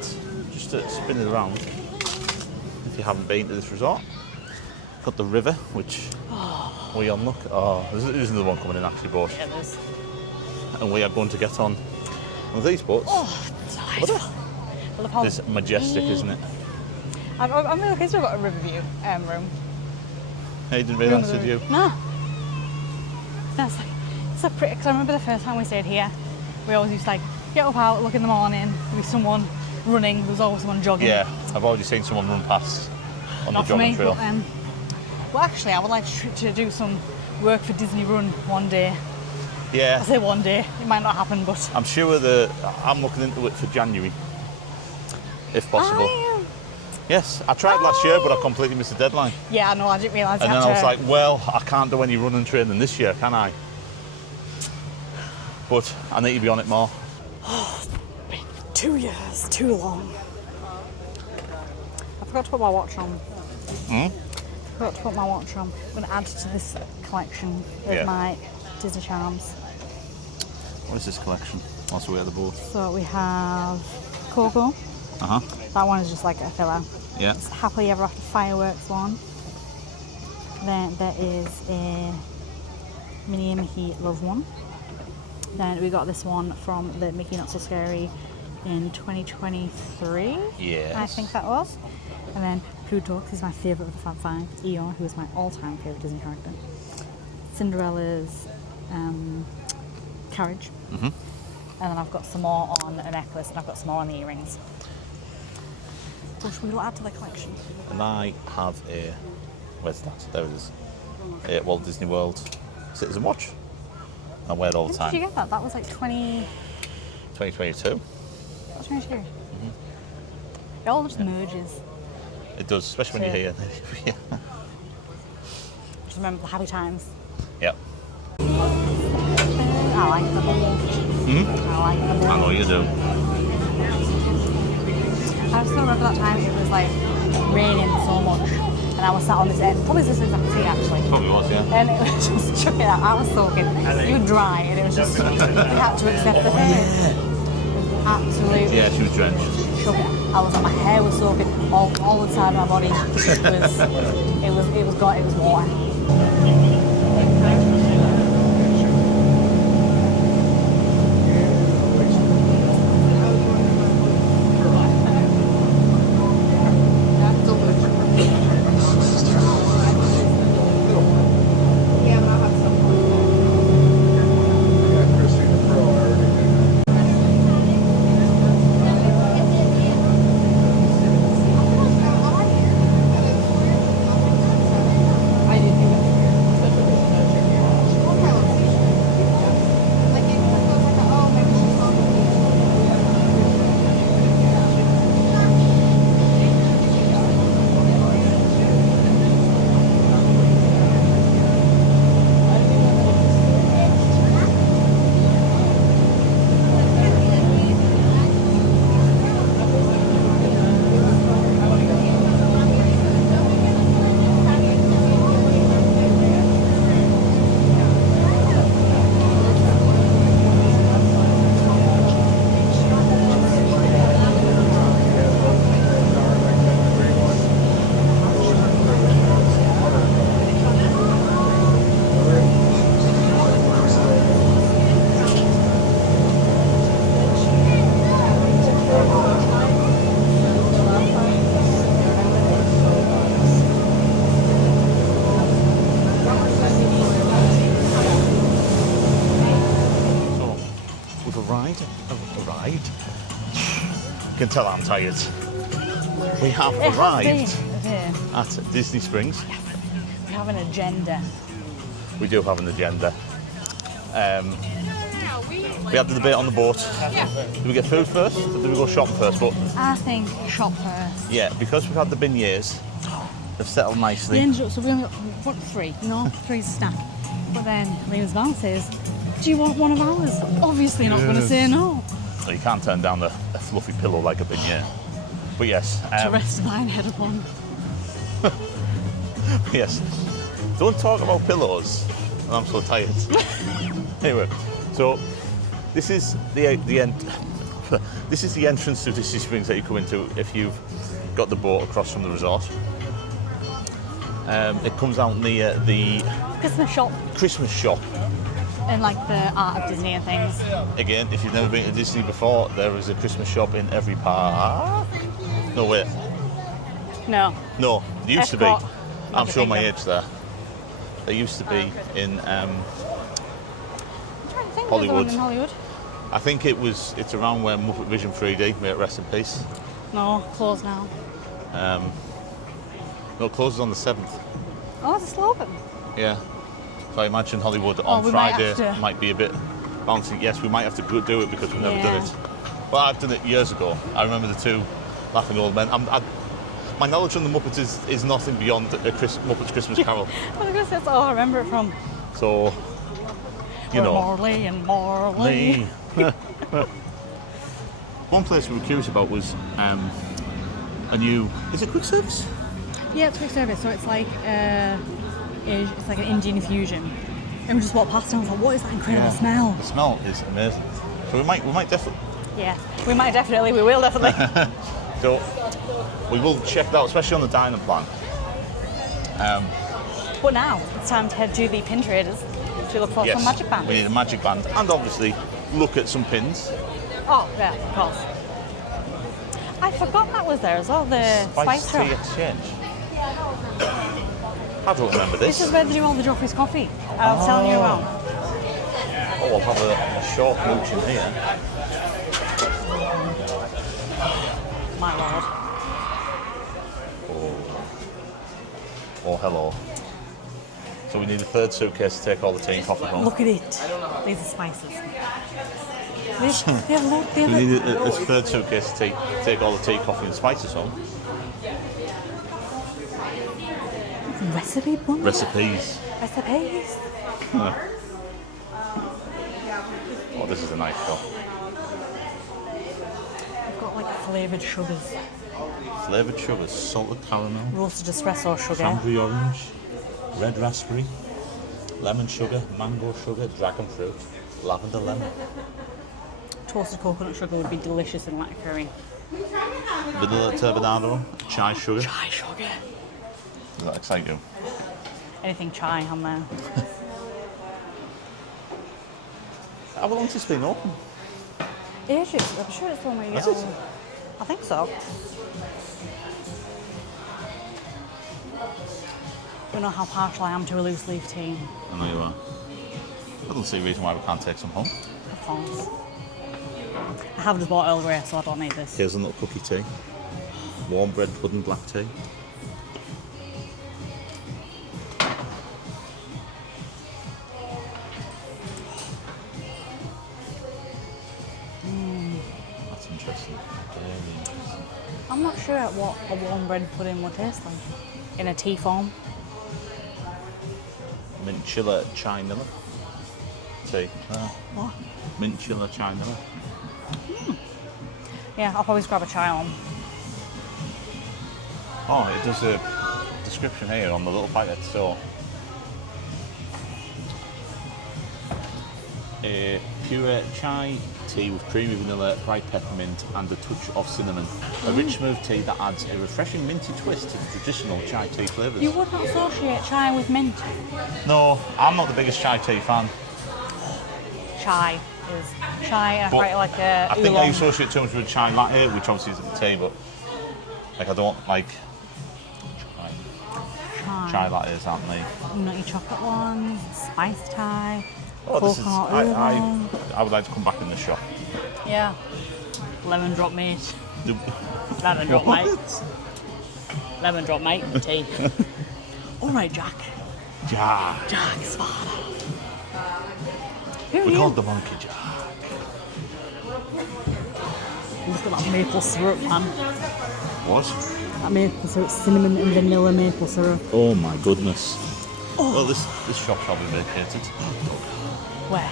just to spin it around, if you haven't been to this resort, got the river, which we on look. Oh, there's another one coming in actually, but Yeah, there's. and we are going to get on one of these boats. It's majestic, isn't it? I'm really pleased we've got a river view room. Hey, you didn't realise, did you? No. That's like, it's so pretty, because I remember the first time we stayed here, we always used to like get up out, look in the morning, there'd be someone running, there was always someone jogging. Yeah, I've already seen someone run past on Not the for me, jogging trail. well actually I would like to do some work for Disney Run one day. I Yeah, say one day, it might not happen, but I'm sure I'm looking into it for January, if possible. Yes, I tried last year, but I completely missed the deadline. Yeah, I know, I didn't realise And you then had I was to- like, well, I can't do any running training this year, can I? But I need to be on it more. 2 years, too long. I forgot to put my watch on. Forgot to put my watch on. I'm going to add to this collection of my Disney charms. What is this collection? Whilst we're at the boat. So we have Coco. That one is just like a filler. Yeah. It's Happily Ever After Fireworks one. Then there is a Minnie and Mickey Love one. Then we got this one from the Mickey Not So Scary in 2023. Yes. I think that was. And then Food Talks is my favourite of the Fab Five. Eeyore, who is my all-time favourite Disney character. Cinderella's carriage. And then I've got some more on a necklace, and I've got some more on the earrings. So should we add to the collection? And I have a, where's that? There it is. A Walt Disney World Citizen Watch. I wear it all the When time. did you get that? That was like 2022. What's 22? It all just merges. It does, especially when you're here. Yeah. Just remember the happy times. Yep. I like the ball. I like the ball. I know you do. I still remember that time it was like raining so much, and I was sat on this end. Probably this exact seat actually. Probably was, yeah. And it was just chucking out. I was soaking. You were dry, and it was just we had to accept the hair. Absolutely. Yeah, she was drenched. Chucking. I was like, my hair was soaking all the side of my body. It was water. You can tell I'm tired. We have arrived Yeah. at Disney Springs. We have an agenda. We do have an agenda. We had the debate on the boat. Did we get food first or did we go shopping first? But I think shop first. yeah, because we've had the beignets, they've settled We nicely. ended up, so we only got three. No, three's a snack. But then Rita's man says, do you want one of ours? Obviously not going to say no. So you can't turn down a fluffy pillow like a beignet. But yes. To rest mine head upon. Yes. Don't talk about pillows. I'm so tired. Anyway, so this is the end. This is the entrance to Disney Springs that you come into if you've got the boat across from the resort. It comes out near the Christmas shop. And like the Art of Disney and things. Again, if you've never been to Disney before, there is a Christmas shop in every park. No, wait. No. No, there used to be. Epcot, I'm showing my Kingdom. age there. There used to be in I'm trying to think Hollywood. There's one in Hollywood. I think it's around where Muppet Vision 3D, may it rest in peace. No, closed now. No, it closes on the 7th. Oh, it's a slogan. Yeah. So I imagine Hollywood on we might Friday have to- might be a bit bouncing. Yes, we might have to go do it because we've never done Yeah. it. But I've done it years ago. I remember the two laughing old men. My knowledge on the Muppets is nothing beyond a Muppets Christmas Carol. I was going to say that's all I remember it from. So, you know. Marley and Marley. One place we were curious about was a new. Is it quick service? Yeah, it's quick service, so it's like it's like an Indian fusion. And we just walked past and I was like, what is that incredible smell? The smell is amazing. So we might definitely. Yeah, we will definitely. So we will check that out, especially on the dining plan. But now it's time to head to the pin traders to look for some magic bands. We need a magic band and obviously look at some pins. Oh, yeah, of course. I forgot that was there as well, the spice tea shop. exchange. I don't remember this. This is where they do all the Joffrey's coffee. I was telling you about. Oh, we'll have a short mooch in here. My lord. Oh, hello. So we need a third suitcase to take all the tea and coffee home. Look at it. These are spices. They have We need a third suitcase to take all the tea, coffee and spices home. recipe bundle. Recipes. Recipes. Oh, this is a nice shop. We've got like flavoured sugars. Flavoured sugars, salted caramel, Roasted espresso sugar. cranberry orange, red raspberry, lemon sugar, mango sugar, dragon fruit, lavender lemon. Toasted coconut sugar would be delicious in latte curry. Vanilla turbinado, chai sugar. Chai sugar. Does that excite you? Anything chai on there. How long has this been open? Ages. I'm sure it's the one where you Is get it? all... I think so. You know how partial I am to a loose leaf tea. I know you are. I don't see a reason why we can't take some home. Of course. I have just bought Earl Grey, so I don't need this. Hazelnut cookie tea, warm bread pudding black tea. That's interesting. Very interesting. I'm not sure what a warm bread pudding would taste like. In a tea form. Mint chiller chai miller. Tea. What? Mint chiller chai miller. Yeah, I'll probably just grab a chai on. Oh, it does a description here on the little packet. So, a pure chai tea with creamy vanilla, bright peppermint, and a touch of cinnamon. A rich, smooth tea that adds a refreshing minty twist to the traditional chai tea flavours. You would not associate chai with mint. No, I'm not the biggest chai tea fan. Chai is chai, and I But quite like a I think I oolong. associate too much with chai latte, which obviously isn't tea, but like I don't like chai lattes, aren't they? Nutty chocolate ones, spice Thai, Oh, this is, coconut oolong. I would like to come back in the shop. Yeah. Lemon drop mate. Do- Lemon drop mate. What? Lemon drop mate and tea. Alright, Jack. Yeah. Jack's father. Who are We you? called the monkey Jack. Look at that maple syrup, man. What? That maple syrup, cinnamon and vanilla maple syrup. Oh my goodness. Well, this shop shall be vacated. Where?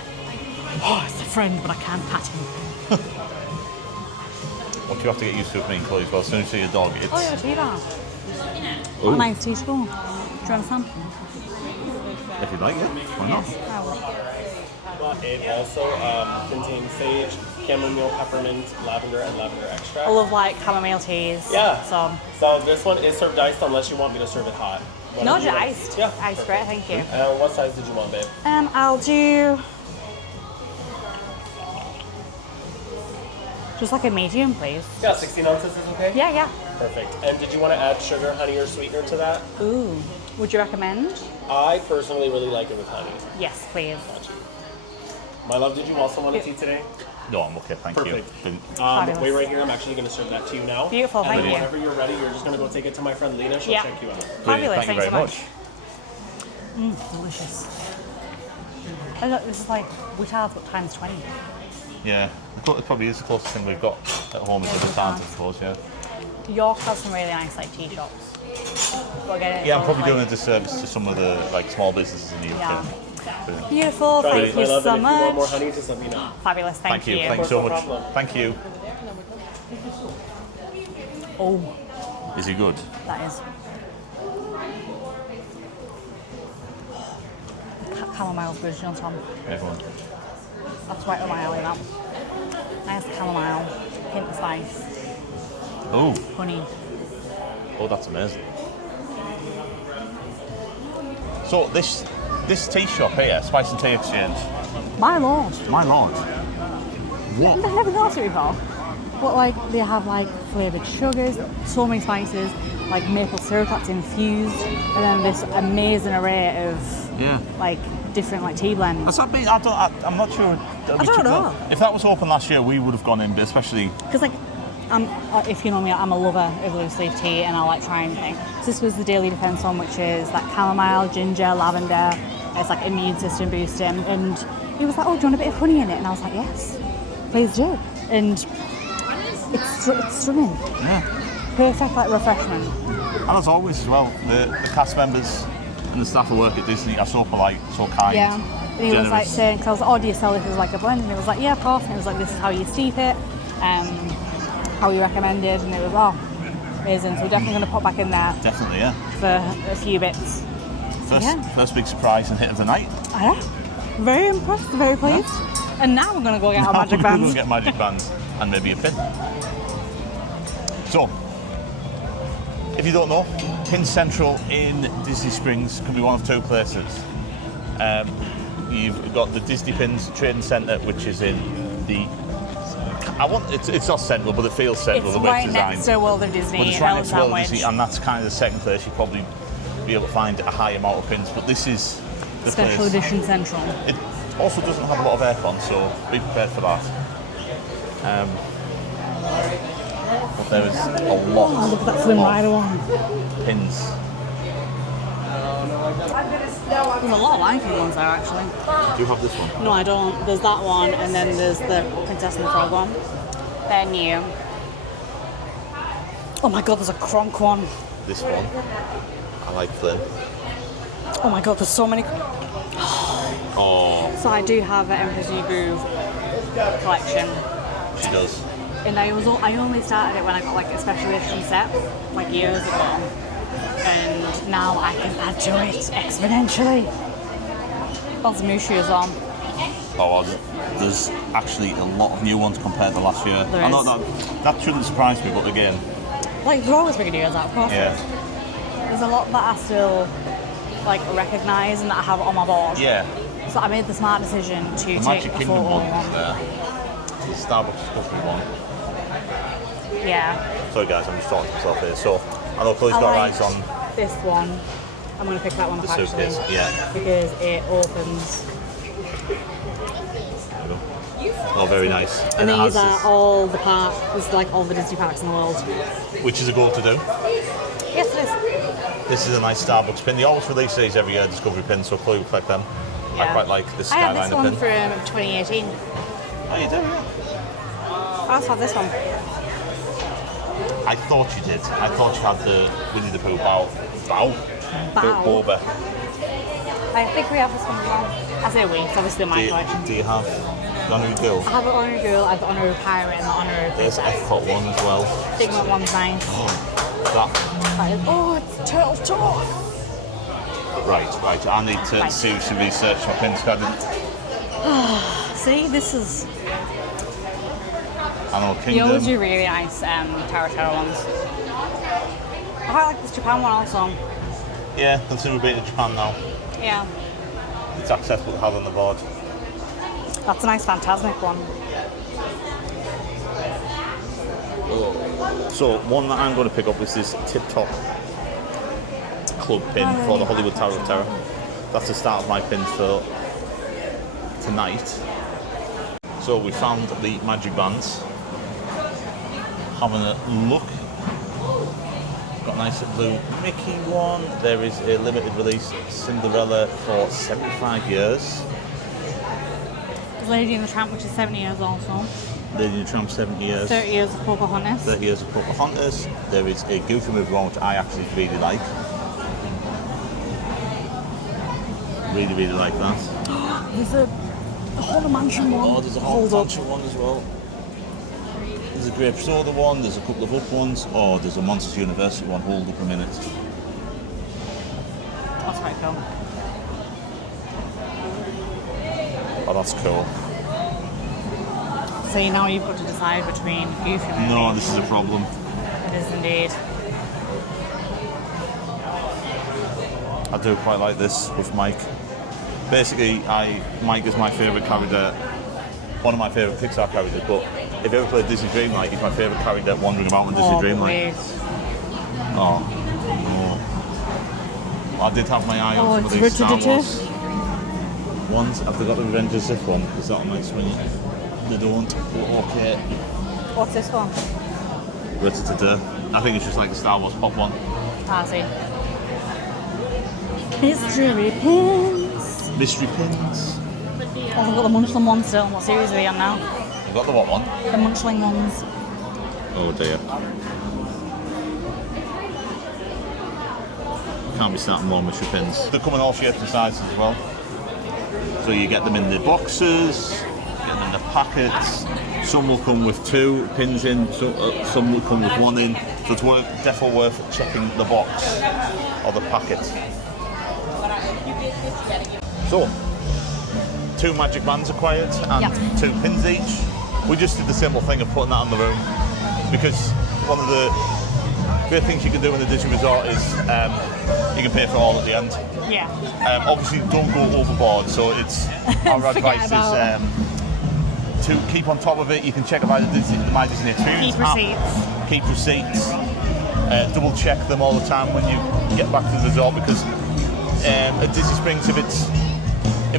Oh, it's a friend, but I can't pat him. what you have to get used to with me and Chloe as well. As soon as you see a dog, it's... Oh, yeah, a tea bar. Ooh. What a nice tea school. Do you want some? If you'd like, yeah. Why not? Yes, I will. It also contains sage, chamomile, peppermint, lavender, and lavender extract. I love like chamomile teas. Yeah. So this one is served iced unless you want me to serve it hot. no, Whatever just you want. iced. Yeah. Iced, great, thank you. What size did you want, babe? I'll do just like a medium, please. Yeah, 16 ounces is okay? Yeah, yeah. Perfect. And did you want to add sugar, honey, or sweetener to that? Ooh, would you recommend? I personally really like it with honey. Yes, please. My love, did you also want a tea today? No, I'm okay, thank Perfect. you. Fabulous. Wait right here. I'm actually going to serve that to you now. Beautiful, And thank then you. whenever you're ready, you're just going to go take it to my friend Lena. She'll Yeah. check you out. Fabulous, Thank you thanks very so much. much. Delicious. Oh, look, this is like Wittard, but times 20. Yeah, it probably is the closest thing we've got at home is the Wittard, I suppose, yeah. York has some really nice like tea shops. But again, Yeah, I'm it's probably all, doing a like, disservice to some of the like small businesses in the UK. Yeah. Brilliant. Beautiful, Try thank it, my you love, so and if you want more much. honey, just let me know. Fabulous, thank you. Thank you so No much. problem. Thank you. Oh, Is he good? that is. Chamomile bridge on Tom. Everyone. That's right up my alley, that. Nice chamomile, hint of spice, Oh, honey. oh, that's amazing. So this tea shop here, Spice and Tea Exchange. My lord. My lord. What? I've never noticed it before. But like they have like flavoured sugars, so many spices, like maple syrup that's infused, and then this amazing array of Yeah. like different like tea blends. Has that been? I'm not sure. I don't know. If that was open last year, we would have gone in, but especially. Because like, if you know me, I'm a lover of loose leaf tea, and I like trying things. So this was the Daily Defence one, which is like chamomile, ginger, lavender. It's like immune system boosting, and he was like, "Oh, do you want a bit of honey in it?" And I was like, "Yes, please do." And it's stunning. Yeah. Perfect like refreshment. And as always, as well, the cast members and the staff who work at Disney are so polite, so kind. Yeah. And he was like generous. saying, because I was like, "Oh, do you sell this as like a blend?" And he was like, "Yeah, of course." And it was like, "This is how you steep it, how you recommended," and it was amazing. So we're definitely going to pop back in there Definitely, yeah. for a few bits. First big surprise and hit of the night. Yeah. Very impressed, very pleased. And now we're going to go get our magic We're going bands. to get magic bands and maybe a pin. So, if you don't know, Pin Central in Disney Springs can be one of two places. You've got the Disney Pins Trading Centre, which is in the. It's not central, but it feels central. It's the way right it's designed. next to World of Disney. But it's right next to World Sandwich. Disney, and that's kind of the second place you'll probably be able to find a high amount of pins. But this is the Special place. edition Central. It also doesn't have a lot of aircon, so be prepared for that. But there is a lot Look at that Flynn of Rider one. pins. There's a lot of Lion King ones there actually. Do you have this one? No, I don't. There's that one, and then there's the Princess and the Frog one. They're new. Oh my god, there's a Kronk one. This one. I like Flynn. Oh my god, there's so many. Oh, So I do have an Emperor's New Groove collection. she does. And I only started it when I got like a special edition set, like years ago. And now I can add to it exponentially. Lots of Mushu as well. Oh, well, there's actually a lot of new ones compared to last year. There I know is. that shouldn't surprise me, but again, Like they're always bringing years out, of course. yeah. There's a lot that I still like recognise and that I have on my board. Yeah. So I made the smart decision to The take Magic a Kingdom photo one of is there. The Starbucks Discovery one. Yeah. Sorry guys, I'm just talking to myself here. So, I know Chloe's I got her like eyes on this one. I'm going to pick that one the up actually. suitcase. Yeah. Because it opens. There we go. Oh, very nice. And it has these are this, all the parks, this is like all the Disney parks in the world. which is a goal to do. Yes, it is. This is a nice Starbucks pin. They always release these every year, Discovery pins, so Chloe will collect them. I Yeah. quite like this I had this Skyliner one pin. from 2018. Oh, you do, yeah. I also have this one. I thought you did. I thought you had the Winnie the Pooh bow. Boba. I think we have this one as well. I say we, it's obviously my collection. Do you have Honorary Girl. I have an honorary girl, I have an honorary pirate, and an honorary There's princess. Epcot one as well. Figment one's nice. That. Oh, it's turtle talk. Right. I need to Right. seriously research my pins card. See, this is. Animal They Kingdom. always do really nice Tower ones. I quite like this Japan one also. Yeah, consider we've been to Japan now. Yeah. It's accessible to have on the board. That's a nice Phantasmic one. So one that I'm going to pick up is this Tip Top Club pin for the Hollywood Tower of Terror. That's the start of my pins for tonight. So we found the magic bands. Having a look. Got a nice blue Mickey one. There is a limited release Cinderella for 75 years. Lady and the Tramp, which is 70 years also. Lady and the Tramp 70 years. 30 years of Pocahontas. 30 years of Pocahontas. There is a Goofy Movie one which I actually really like. Really like that. There's a Haunted Mansion one. Oh, there's a Haunted Mansion one as well. There's a Grape Soda one, there's a couple of up ones. Oh, there's a Monsters University one. Hold up a minute. That's quite cool. Oh, that's cool. So now you've got to decide between Goofy Movie. No, this is a problem. It is indeed. I do quite like this with Mike. Basically, Mike is my favourite character, one of my favourite Pixar characters, but if you ever played Disney Dreamliner, he's my favourite character wandering about in Disney Dreamliner. Oh. I did have my eye on some of these Star Wars ones. I've got the Revenge of the Sith one, because that'll make when they don't. But okay. What's this one? I think it's just like the Star Wars pop one. Ah, I see. Mystery pins. Mystery pins. Oh, I've got the Munchling one still. What series are we on now? You've got the what one? The Munchling ones. Oh dear. Can't be starting more mystery pins. They come in all shapes and sizes as well. So you get them in the boxes, you get them in the packets. Some will come with 2 pins in, some will come with 1 in. So it's definitely worth checking the box or the packet. So, 2 magic bands acquired and 2 pins each. We just did the simple thing of putting that in the room because one of the great things you can do in the Disney Resort is you can pay for it all at the end. Yeah. Obviously, don't go overboard. So it's our advice is to keep on top of it. You can check about the My Disney Experience app. Keep receipts. Double check them all the time when you get back to the resort because at Disney Springs, if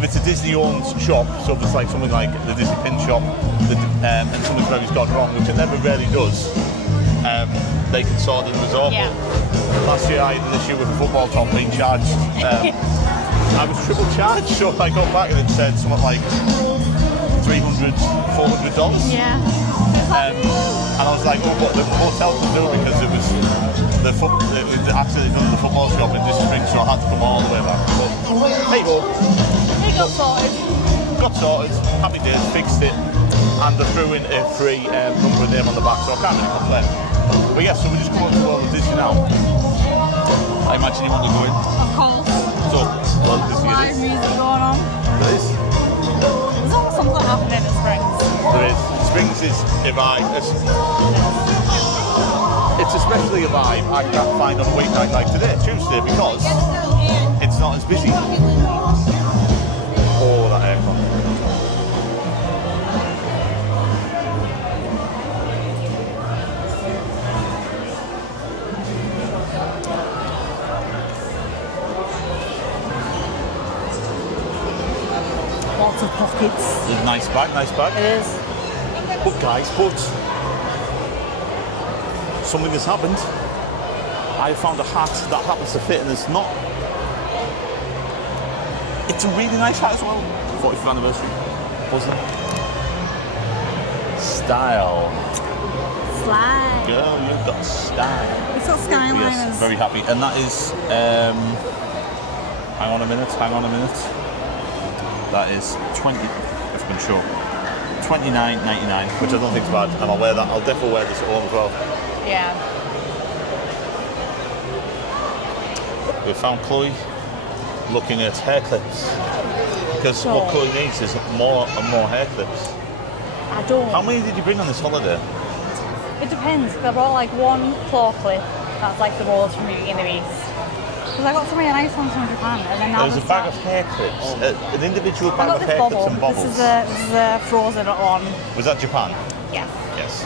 it's a Disney-owned shop, so if it's like something like the Disney Pin Shop, and something's maybe gone wrong, which it never really does, they can sort the resort. Yeah. Last year I had an issue with a football top being charged. I was triple charged, so I got back and it said something like $300, $400. Yeah. And I was like, oh, what the hotel can do because it was actually done the football shop in Disney Springs, so I had to come all the way back. But there you go. It got sorted. Got sorted, happy days, fixed it, and they threw in a free number and name on the back, so I can't really complain. But yeah, so we're just going to World Disney now. I imagine you want to go in. Of course. So, World Disney it Live is. music going on. There is. There's always something happening in Springs. There is. Springs is a vibe. It's especially a vibe I can't find on a weeknight like today, Tuesday, because it's not as busy. Oh, that aircon. Lots of pockets. Nice bag. It is. But guys, something has happened. I found a hat that happens to fit and it's not. It's a really nice hat as well. 45th anniversary. Wasn't it? Style. Slide. Girl, you've got style. It's got Skyliners. Yes, very happy. And that is, hang on a minute. That is 20, if I can show. $29.99, which I don't think is bad, and I'll wear that. I'll definitely wear this at home as well. Yeah. We found Chloe looking at hair clips, because what Chloe needs is more and more hair clips. I don't. How many did you bring on this holiday? It depends, because I brought like one claw clip, that's like the rose from Beauty and the Beast. Because I got some really nice ones from Japan, and then now There was a bag of hair clips, an individual I bag got of this hair bobble. clips and bobbles. This is a frozen one. Was that Japan? Yeah. Yes.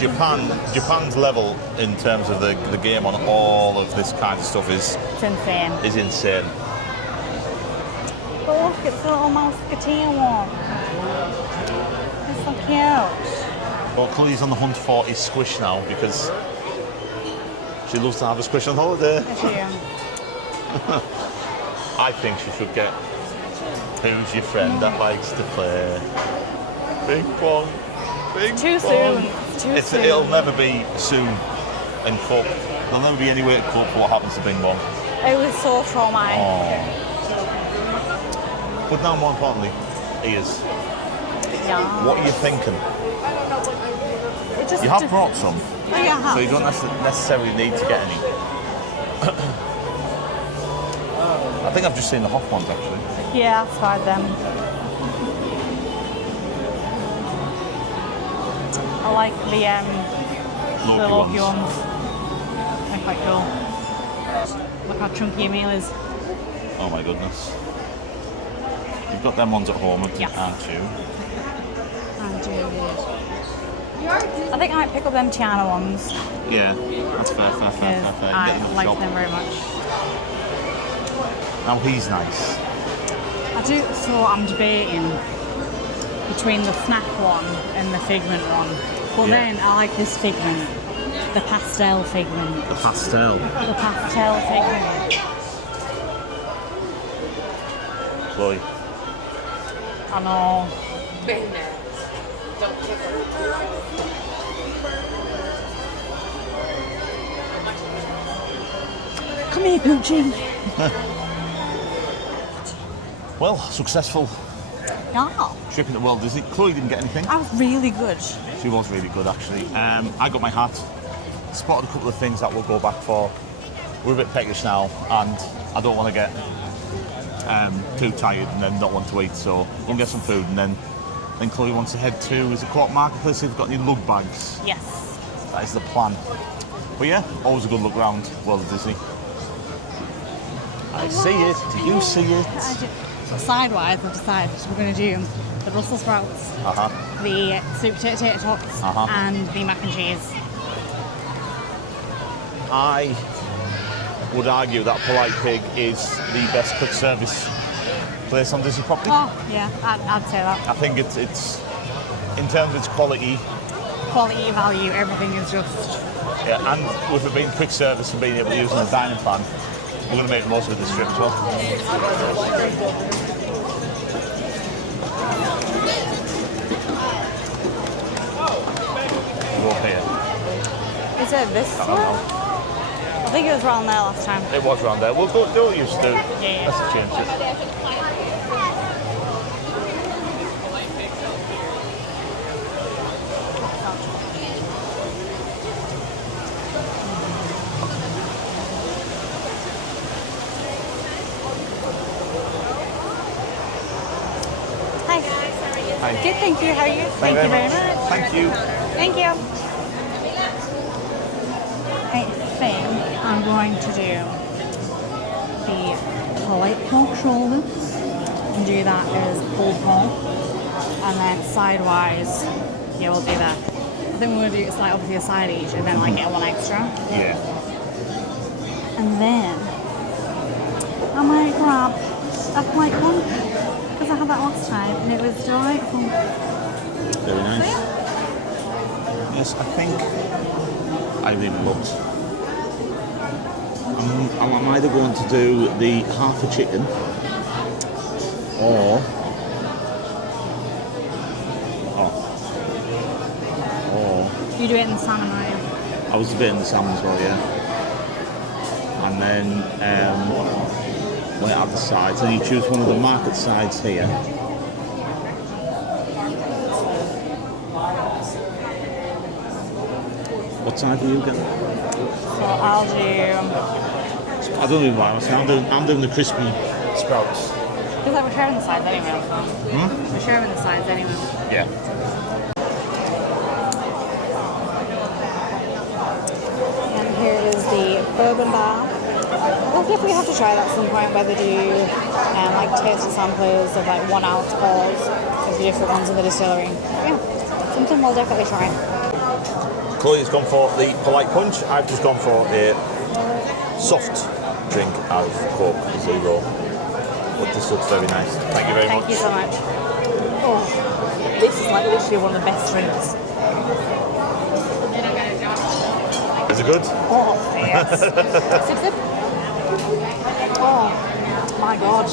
Japan's level in terms of the game on all of this kind of stuff It's insane. is insane. But look, it's the little Musketeer one. It's so cute. Well, Chloe's on the hunt for his squish now because she loves to have a squish on holiday. Is she? I think she should get who's your friend that likes to play ping pong. Too soon. It's too soon. It'll never be soon in Cup. There'll never be anywhere at Cup for what happens to ping pong. It was so traumatic. Oh. But now, more importantly, ears. Yeah. What are you thinking? It just You have brought some, Oh, yeah, I have. so you don't necessarily need to get any. I think I've just seen the Hoff ones actually. Yeah, I've tried them. I like the Loki ones. ones. They're quite cool. Look how chunky your meal is. Oh my goodness. You've got them ones at home, aren't you? I think I might pick up them Tiana ones. Yeah, that's fair. You Because can get them I in the like shop. them very much. Now he's nice. I do, so I'm debating between the snack one and the figment one. But Yeah. then I like this figment. The pastel figment. The pastel. The pastel figment. Chloe. I know. Beignet. Don't kick her. Come here, Poochie. Well, successful Yeah. trip into Walt Disney. Chloe didn't get anything. I was really good. She was really good actually. I got my hat, spotted a couple of things that we'll go back for. We're a bit peckish now and I don't want to get too tired and then not want to eat, so we'll get some food and then Chloe wants to head to, is it Court Marketplace? They've got any lug bags. Yes. That is the plan. But yeah, always a good look round Walt Disney. I see it, do you see it? So sidewise, I've decided we're going to do the Brussels sprouts, the sweet potato tots, and the mac and cheese. I would argue that Polite Pig is the best quick service place on Disney property. Oh, yeah, I'd say that. I think it's in terms of its quality, Quality, value, everything is just... yeah, and with it being quick service and being able to use it in a dining plan, we're going to make the most of this trip as well. Go up here. Is it this one? I think it was around there last time. It was around there. We'll go do what you used to do. Yeah. Let's change it. Hi. Hi. Good, thank you. How are you? Thank you very much. Thank you. Thank you. I think I'm going to do the polite pork shoulder and do that as pulled pork, and then sidewise, yeah, we'll do that. I think we're going to do it's like obviously a side each, and then like get one extra, Yeah. and then I might grab a polite one because I had that last time and it was delightful. Very nice. Yes, I think I really looked. I'm either going to do the half a chicken or You do it in the salmon, right? I was debating the salmon as well, yeah. And then when it had the sides, then you choose one of the market sides here. What side are you getting? So I'll do. I don't know why. I'm doing the crispy sprouts. Because like we're sharing the sides anyway. So. We're sharing the sides anyway. Yeah. And here is the bourbon bar. We'll definitely have to try that at some point, whether do like taster samplers of like 1 ounce pours of the different ones in the distillery. Yeah, something we'll definitely try. Chloe's gone for the polite punch. I've just gone for a soft drink out of Coke Zero. But this looks very nice. Thank you very much. Thank you so much. Oh, this is like literally one of the best drinks. Is it good? Oh, yes. Sip, sip. Oh, my God.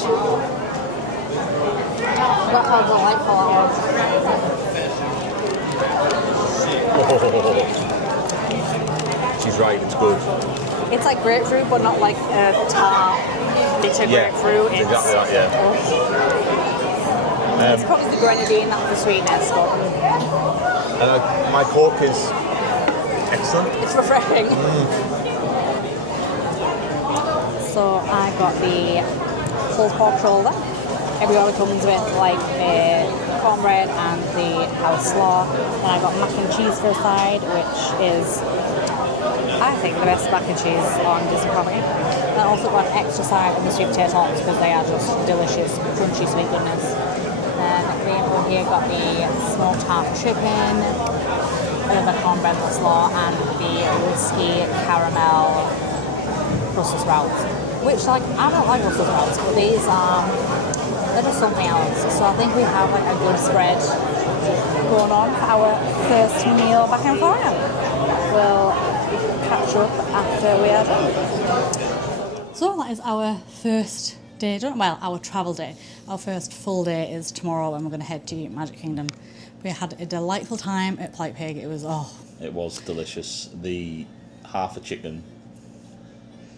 Look how delightful that was. She's right, it's good. It's like grapefruit, but not like a tart, bitter grapefruit. It's exactly that, yeah. It's probably the grenadine, that's the sweetness, but My Coke is excellent. it's refreshing. So I got the pulled pork shoulder. Every order comes with like the cornbread and the house slaw. And I got mac and cheese for a side, which is, I think, the best mac and cheese on Disney property. And I also got an extra side of the sweet potato tots because they are just delicious, crunchy sweet goodness. Then we over here got the smoked half chicken, the cornbread slaw, and the whiskey caramel Brussels sprouts. Which, like, I don't like Brussels sprouts, but these are, they're just something else. So I think we have like a good spread going on for our first meal back in Florida. We'll catch up after we are done. So that is our first day done. Well, our travel day. Our first full day is tomorrow when we're going to head to Magic Kingdom. We had a delightful time at Polite Pig. It was, It was delicious. The half a chicken.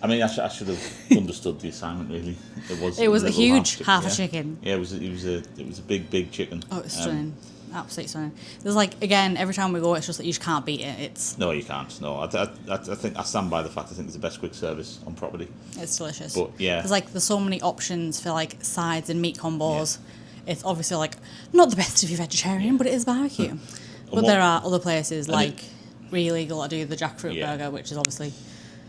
I mean, I should have understood the assignment. Really, it was a little huge half yeah. a chicken. Yeah, it was a big chicken. Oh, it's stunning. Absolutely stunning. There's like, again, every time we go, it's just that you just can't beat it. No, you can't. No, I think I stand by the fact I think it's the best quick service on property. It's delicious. But yeah, there's so many options for like sides and meat combos. Yeah. It's obviously like not the best if you're vegetarian, but it is barbecue. But there are other places like Really Eagle that do the jackfruit burger, which is obviously.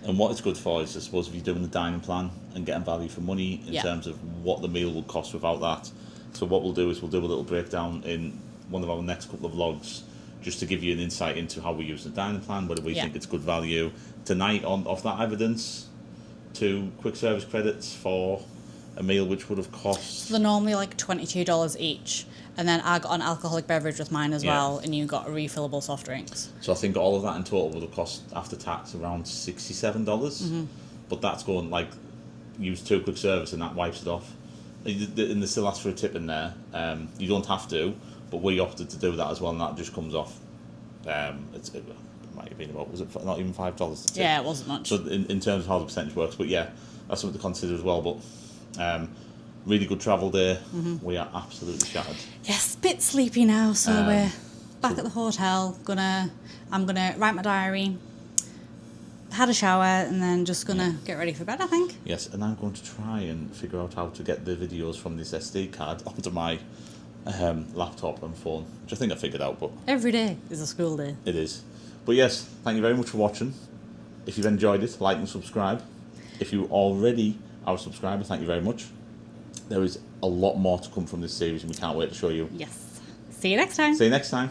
And what it's good for is, I suppose, if you're doing the dining plan and getting value for money in terms of what the meal will cost without that. So what we'll do is we'll do a little breakdown in one of our next couple of vlogs, just to give you an insight into how we use the dining plan, whether we think it's good value. Tonight, off that evidence, 2 quick service credits for a meal which would have cost... So they're normally like $22 each. And then I got an alcoholic beverage with mine as well, and you got refillable soft drinks. So I think all of that in total would have cost, after tax, around $67. Mm-hmm. But that's going, like, use 2 quick service and that wipes it off. And they still ask for a tip in there. You don't have to, but we opted to do that as well, and that just comes off. It might have been about, was it not even $5? Yeah, it wasn't much. So in terms of how the percentage works, but yeah, that's something to consider as well. But really good travel day. Mm-hmm. We are absolutely shattered. Yes, bit sleepy now, so we're back at the hotel. I'm gonna write my diary. Had a shower and then just gonna get ready for bed, I think. Yes, and I'm going to try and figure out how to get the videos from this SD card onto my laptop and phone, which I think I figured out. But every day is a school day. It is. But yes, thank you very much for watching. If you've enjoyed it, like and subscribe. If you already are a subscriber, thank you very much. There is a lot more to come from this series and we can't wait to show you. Yes. See you next time. See you next time.